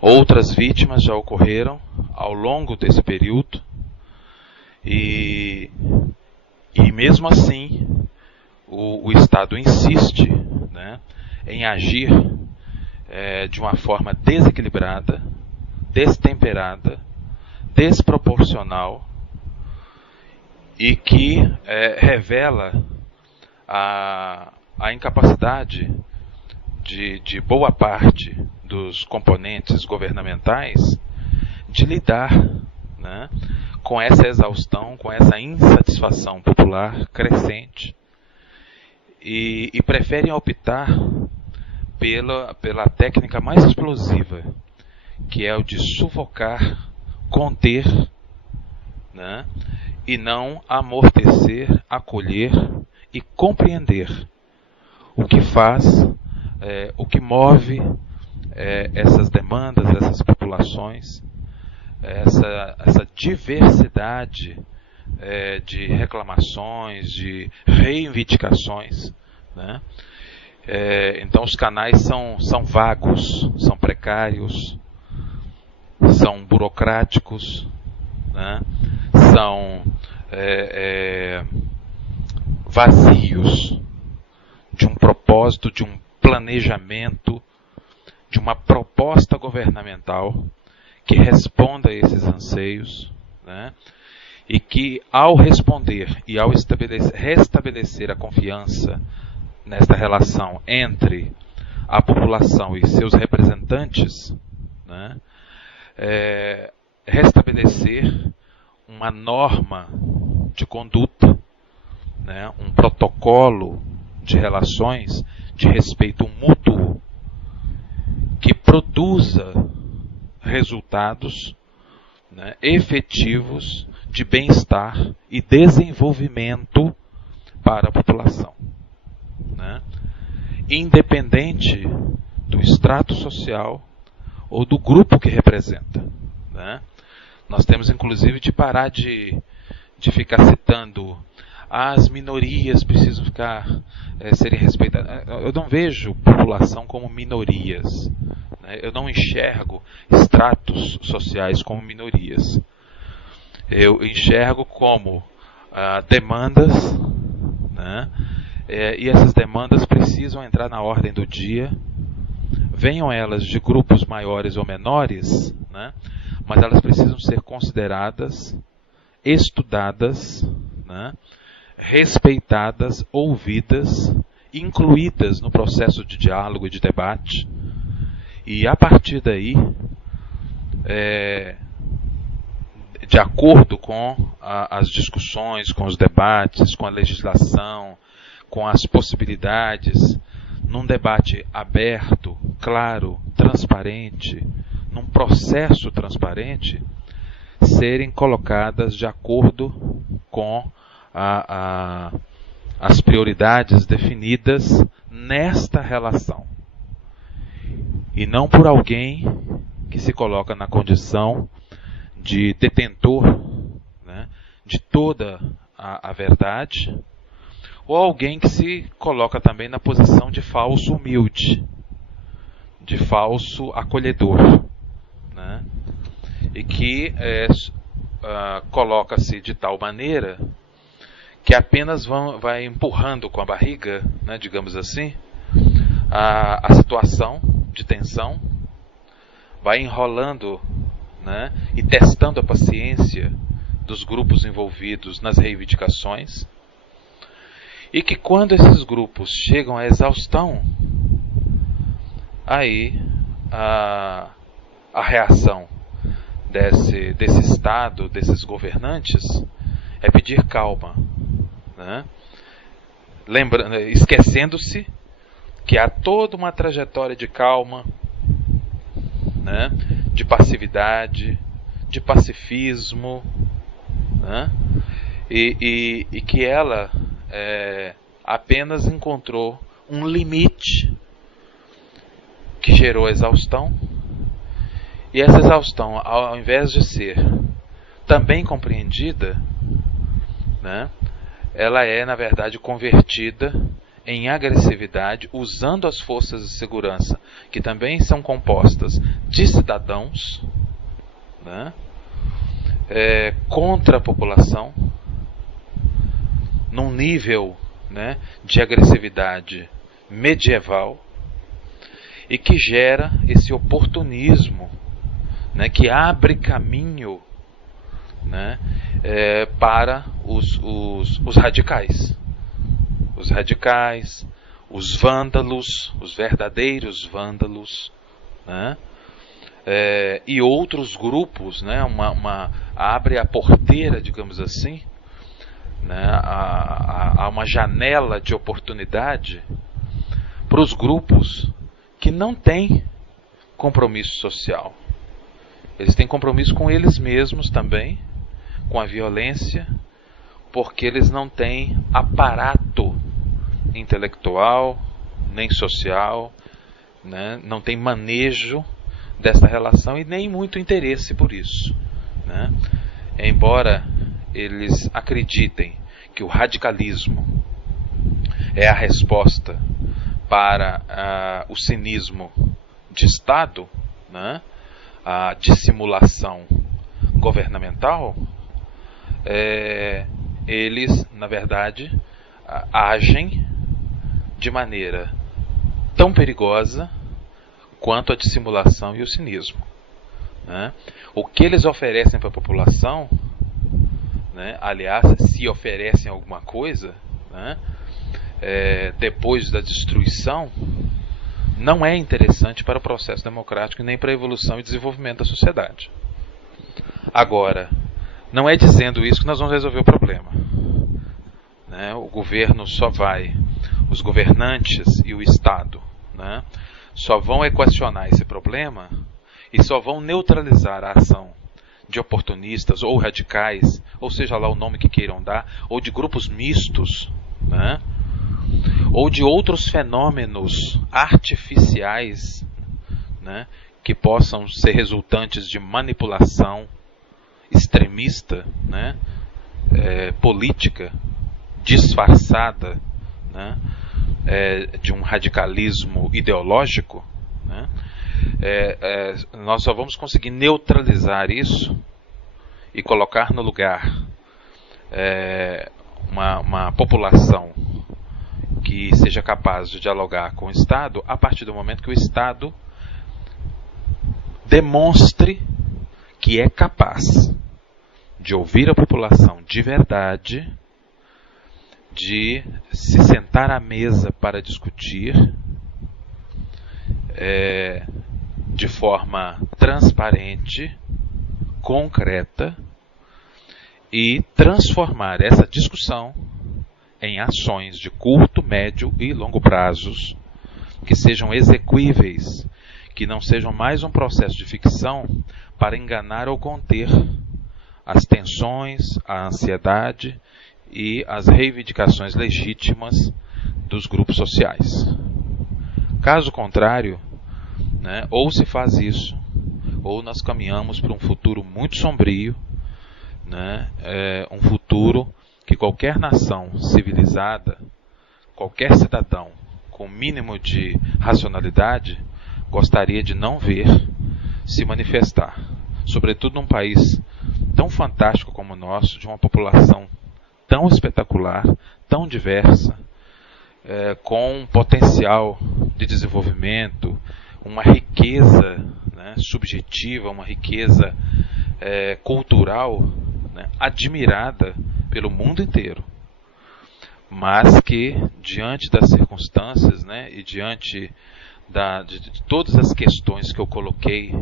Outras vítimas já ocorreram ao longo desse período e mesmo assim o Estado insiste, né, em agir de uma forma desequilibrada, destemperada, desproporcional e que revela a incapacidade de boa parte dos componentes governamentais de lidar, né, com essa exaustão, com essa insatisfação popular crescente e preferem optar pela técnica mais explosiva, que é o de sufocar, conter, né, e não amortecer, acolher e compreender o que faz, o que move essas demandas, essas populações, essa diversidade de reclamações, de reivindicações, né? Então os canais são vagos, são precários, são burocráticos, né? São vazios de um propósito, de um planejamento, de uma proposta governamental que responda a esses anseios, né? E que, ao responder e ao restabelecer a confiança nesta relação entre a população e seus representantes, né, restabelecer uma norma de conduta, né, um protocolo de relações de respeito mútuo que produza resultados, né, efetivos de bem-estar e desenvolvimento para a população, né? independente do extrato social ou do grupo que representa, né? Nós temos inclusive de parar de ficar citando as minorias precisam serem respeitadas. Eu não vejo população como minorias, né? Eu não enxergo estratos sociais como minorias. Eu enxergo como demandas, né? E essas demandas precisam entrar na ordem do dia, venham elas de grupos maiores ou menores, né? Mas elas precisam ser consideradas, estudadas, né? Respeitadas, ouvidas, incluídas no processo de diálogo e de debate. E a partir daí, de acordo com as discussões, com os debates, com a legislação, com as possibilidades, num debate aberto, claro, transparente, num processo transparente, serem colocadas de acordo com as prioridades definidas nesta relação. E não por alguém que se coloca na condição de detentor, né, de toda a verdade, ou alguém que se coloca também na posição de falso humilde, de falso acolhedor, né, e que coloca-se de tal maneira que apenas vai empurrando com a barriga, né, digamos assim, a situação de tensão, vai enrolando, né, e testando a paciência dos grupos envolvidos nas reivindicações, e que quando esses grupos chegam à exaustão, aí a reação desse Estado, desses governantes, é pedir calma, né? Esquecendo-se que há toda uma trajetória de calma, né? De passividade, de pacifismo, né? E que ela apenas encontrou um limite que gerou exaustão, e essa exaustão, ao invés de ser também compreendida, né, ela é, na verdade, convertida em agressividade, usando as forças de segurança, que também são compostas de cidadãos, né, contra a população, num nível, né, de agressividade medieval, e que gera esse oportunismo, né, que abre caminho, né, para os radicais. Os radicais, os vândalos, os verdadeiros vândalos, né, e outros grupos, né, abre a porteira, digamos assim, né, a uma janela de oportunidade para os grupos que não têm compromisso social. Eles têm compromisso com eles mesmos também, com a violência, porque eles não têm aparato intelectual, nem social, né? Não tem manejo dessa relação e nem muito interesse por isso, né? Embora eles acreditem que o radicalismo é a resposta para o cinismo de Estado, né? A dissimulação governamental, eles, na verdade, agem de maneira tão perigosa quanto a dissimulação e o cinismo, né? O que eles oferecem para a população, né, aliás, se oferecem alguma coisa, né, depois da destruição, não é interessante para o processo democrático nem para a evolução e desenvolvimento da sociedade. Agora, não é dizendo isso que nós vamos resolver o problema, né? O governo só vai, os governantes e o Estado, né, só vão equacionar esse problema e só vão neutralizar a ação de oportunistas ou radicais, ou seja lá o nome que queiram dar, ou de grupos mistos, né, ou de outros fenômenos artificiais, né, que possam ser resultantes de manipulação extremista, né, política, disfarçada, né, de um radicalismo ideológico, né, nós só vamos conseguir neutralizar isso e colocar no lugar uma população que seja capaz de dialogar com o Estado a partir do momento que o Estado demonstre que é capaz de ouvir a população de verdade, de se sentar à mesa para discutir de forma transparente, concreta, e transformar essa discussão em ações de curto, médio e longo prazos que sejam execuíveis, que não sejam mais um processo de ficção para enganar ou conter as tensões, a ansiedade e as reivindicações legítimas dos grupos sociais. Caso contrário, né, ou se faz isso, ou nós caminhamos para um futuro muito sombrio, né, um futuro que qualquer nação civilizada, qualquer cidadão com o mínimo de racionalidade gostaria de não ver se manifestar, sobretudo num país tão fantástico como o nosso, de uma população tão espetacular, tão diversa, com um potencial de desenvolvimento, uma riqueza, né, subjetiva, uma riqueza cultural, né, admirada pelo mundo inteiro, mas que, diante das circunstâncias, né, e diante de todas as questões que eu coloquei,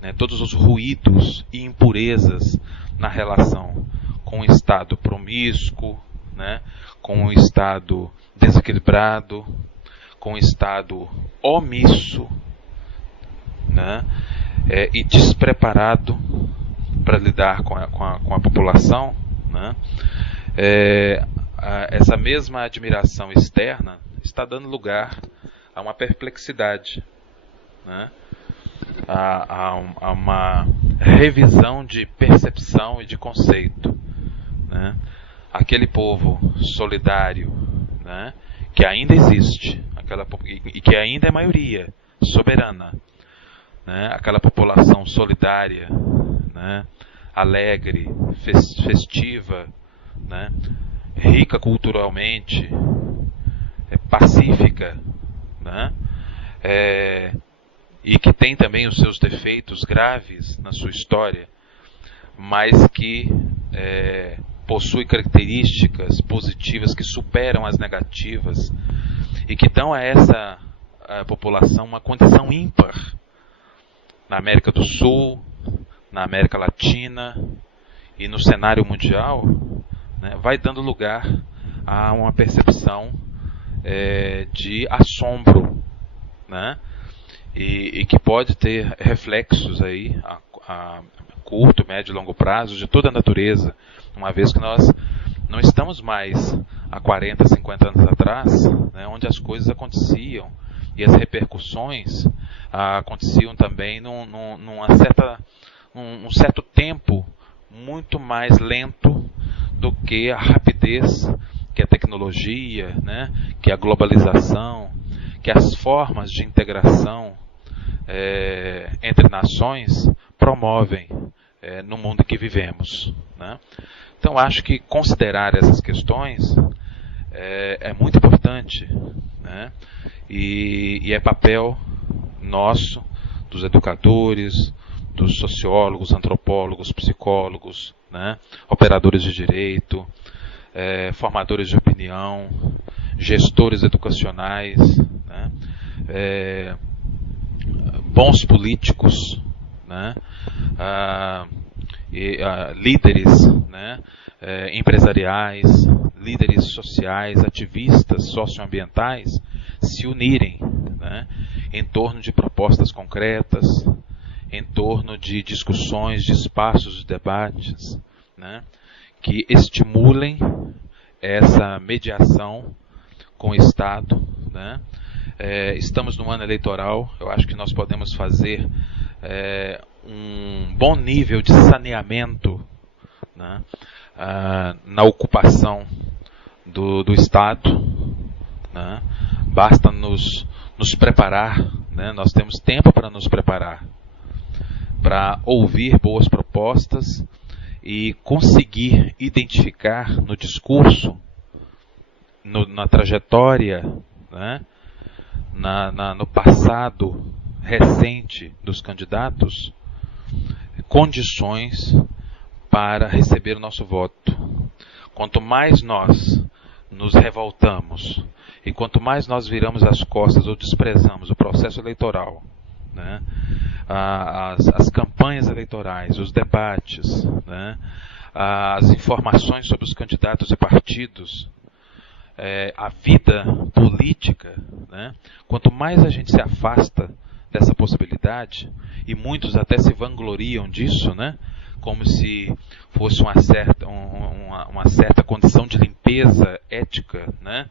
né, todos os ruídos e impurezas na relação com o Estado promíscuo, né, com o Estado desequilibrado, com o Estado omisso, né, e despreparado para lidar com a população, né, essa mesma admiração externa está dando lugar a uma perplexidade, né, a uma revisão de percepção e de conceito, né. Aquele povo solidário, né, que ainda existe, e que ainda é maioria soberana, né, aquela população solidária, né, alegre, festiva, né, rica culturalmente, pacífica, né, e que tem também os seus defeitos graves na sua história, mas que possui características positivas que superam as negativas e que dão a essa população uma condição ímpar na América do Sul, na América Latina e no cenário mundial, né, vai dando lugar a uma percepção de assombro, né, e que pode ter reflexos aí a curto, médio e longo prazo de toda a natureza, uma vez que nós não estamos mais há 40, 50 anos atrás, né, onde as coisas aconteciam e as repercussões aconteciam também num certo tempo muito mais lento do que a rapidez que a tecnologia, né, que a globalização, que as formas de integração entre nações promovem no mundo em que vivemos, né? Então acho que considerar essas questões é muito importante, né? E é papel nosso, dos educadores, dos sociólogos, antropólogos, psicólogos, né, operadores de direito, formadores de opinião, gestores educacionais, né, bons políticos, né, líderes, né, empresariais, líderes sociais, ativistas socioambientais se unirem, né, em torno de propostas concretas, em torno de discussões, de espaços de debates, né, que estimulem essa mediação com o Estado, né? Estamos no ano eleitoral, eu acho que nós podemos fazer um bom nível de saneamento, né, na ocupação do Estado, né? Basta nos preparar, né? Nós temos tempo para nos preparar, para ouvir boas propostas e conseguir identificar no discurso, na trajetória, né? No passado recente dos candidatos, condições para receber o nosso voto. Quanto mais nós nos revoltamos e quanto mais nós viramos as costas ou desprezamos o processo eleitoral, né, as campanhas eleitorais, os debates, né, as informações sobre os candidatos e partidos, a vida política, né, quanto mais a gente se afasta dessa possibilidade, e muitos até se vangloriam disso, né, como se fosse uma certa condição de limpeza ética, né,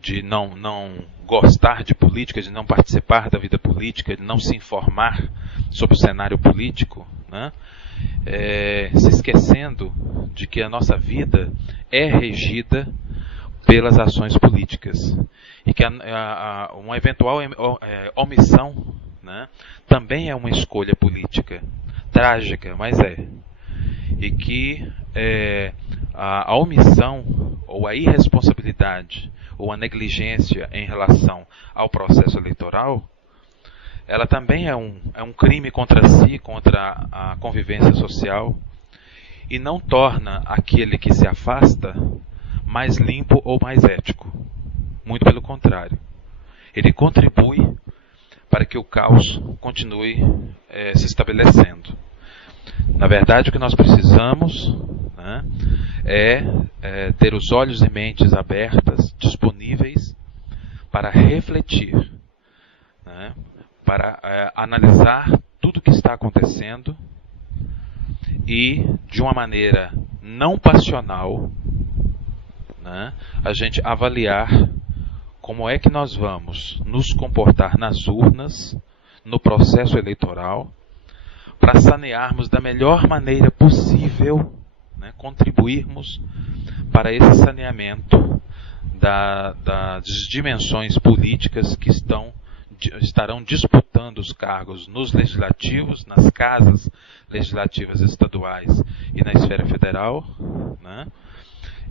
de não gostar de política, de não participar da vida política, de não se informar sobre o cenário político, né, se esquecendo de que a nossa vida é regida pelas ações políticas e que uma eventual omissão, né, também é uma escolha política, trágica, mas e que a omissão ou a irresponsabilidade ou a negligência em relação ao processo eleitoral, ela também é um crime contra si, contra a convivência social, e não torna aquele que se afasta mais limpo ou mais ético. Muito pelo contrário. Ele contribui para que o caos continue se estabelecendo. Na verdade, o que nós precisamos, né, é ter os olhos e mentes abertas, disponíveis para refletir, né, para analisar tudo o que está acontecendo e, de uma maneira não passional, né, a gente avaliar como é que nós vamos nos comportar nas urnas, no processo eleitoral, para sanearmos da melhor maneira possível, né, contribuirmos para esse saneamento das dimensões políticas que estarão disputando os cargos nos legislativos, nas casas legislativas estaduais e na esfera federal, né,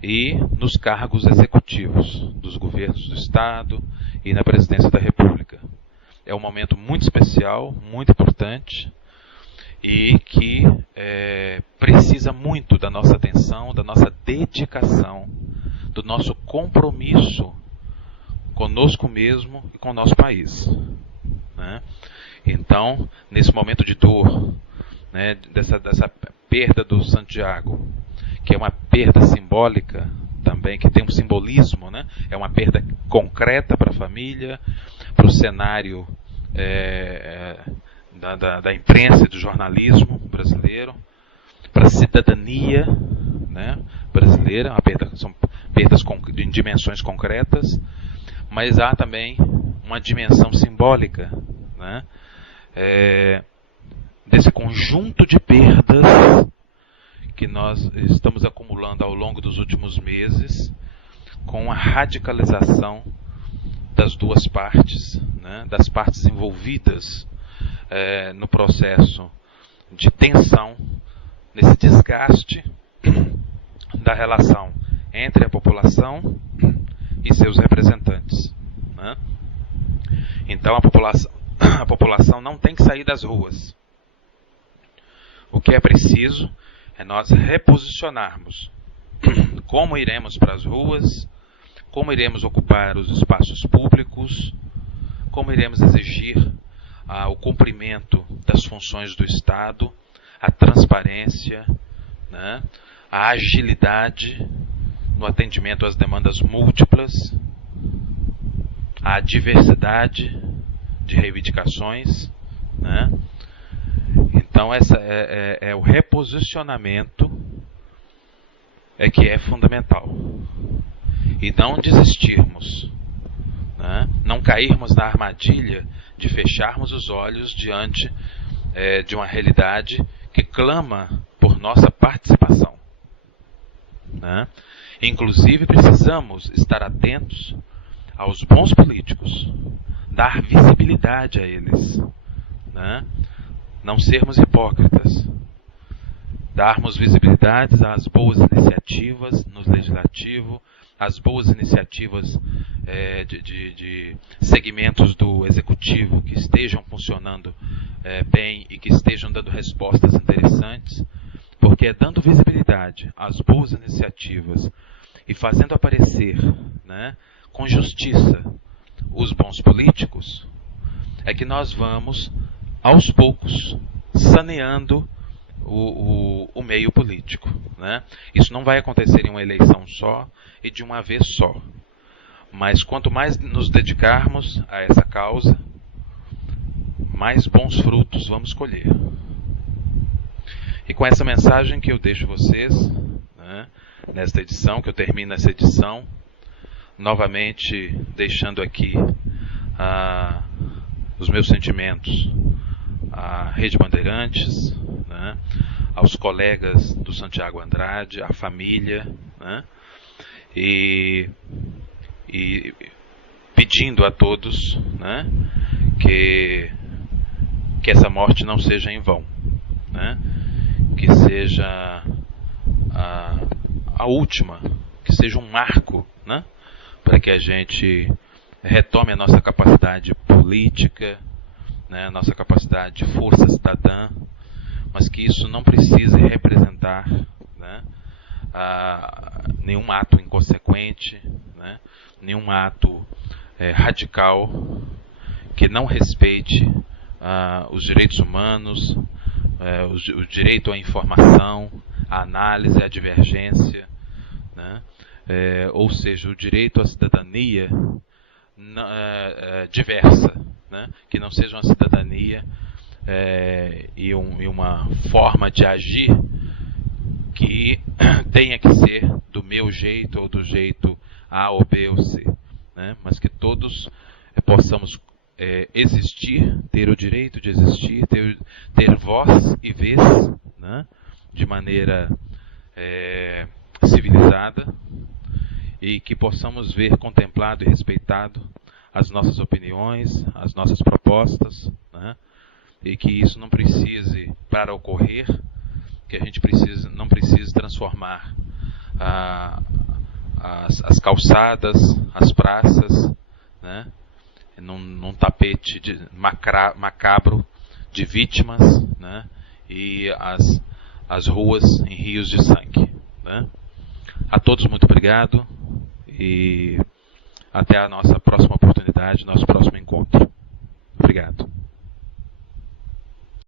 e nos cargos executivos dos governos do Estado e na presidência da República. É um momento muito especial, muito importante, e que precisa muito da nossa atenção, da nossa dedicação, do nosso compromisso conosco mesmo e com o nosso país, né? Então, nesse momento de dor, né, dessa perda do Santiago, que é uma perda simbólica também, que tem um simbolismo, né? É uma perda concreta para a família, para o cenário da imprensa e do jornalismo brasileiro, para a cidadania, né, brasileira, são perdas em dimensões concretas, mas há também uma dimensão simbólica, né, desse conjunto de perdas que nós estamos acumulando ao longo dos últimos meses, com a radicalização das duas partes, né, das partes envolvidas no processo de tensão, nesse desgaste da relação entre a população e seus representantes, né? Então a população não tem que sair das ruas. O que é preciso é nós reposicionarmos como iremos para as ruas, como iremos ocupar os espaços públicos, como iremos exigir o cumprimento das funções do Estado, a transparência, né, a agilidade no atendimento às demandas múltiplas, a diversidade de reivindicações, né? Então essa o reposicionamento que é fundamental. e não desistirmos, né? Não cairmos na armadilha de fecharmos os olhos diante de uma realidade que clama por nossa participação, né? Inclusive, precisamos estar atentos aos bons políticos, dar visibilidade a eles, né? Não sermos hipócritas, darmos visibilidade às boas iniciativas no legislativo, às boas iniciativas de segmentos do executivo que estejam funcionando bem e que estejam dando respostas interessantes, porque é dando visibilidade às boas iniciativas e fazendo aparecer, né, com justiça os bons políticos, é que nós vamos, aos poucos, saneando o meio político, né? Isso não vai acontecer em uma eleição só e de uma vez só. Mas quanto mais nos dedicarmos a essa causa, mais bons frutos vamos colher. E com essa mensagem que eu deixo vocês, né, nesta edição, que eu termino essa edição, novamente deixando aqui os meus sentimentos à Rede Bandeirantes, né, aos colegas do Santiago Andrade, à família, né, e pedindo a todos, né, que essa morte não seja em vão, né, que seja a última, que seja um marco, né, para que a gente retome a nossa capacidade política, né, a nossa capacidade de força cidadã, mas que isso não precise representar, né, nenhum ato inconsequente, né, nenhum ato radical que não respeite os direitos humanos, o direito à informação, à análise, à divergência, né, ou seja, o direito à cidadania diversa, né, que não seja uma cidadania e uma forma de agir que tenha que ser do meu jeito ou do jeito A ou B ou C, né, mas que todos possamos existir, ter o direito de existir, ter voz e vez, né, de maneira civilizada, e que possamos ver contemplado e respeitado as nossas opiniões, as nossas propostas, né, e que isso não precise, para ocorrer, que a gente não precise transformar as calçadas, as praças, né, num tapete macabro de vítimas, né, e as ruas em rios de sangue, né. A todos muito obrigado e até a nossa próxima oportunidade, nosso próximo encontro. Obrigado.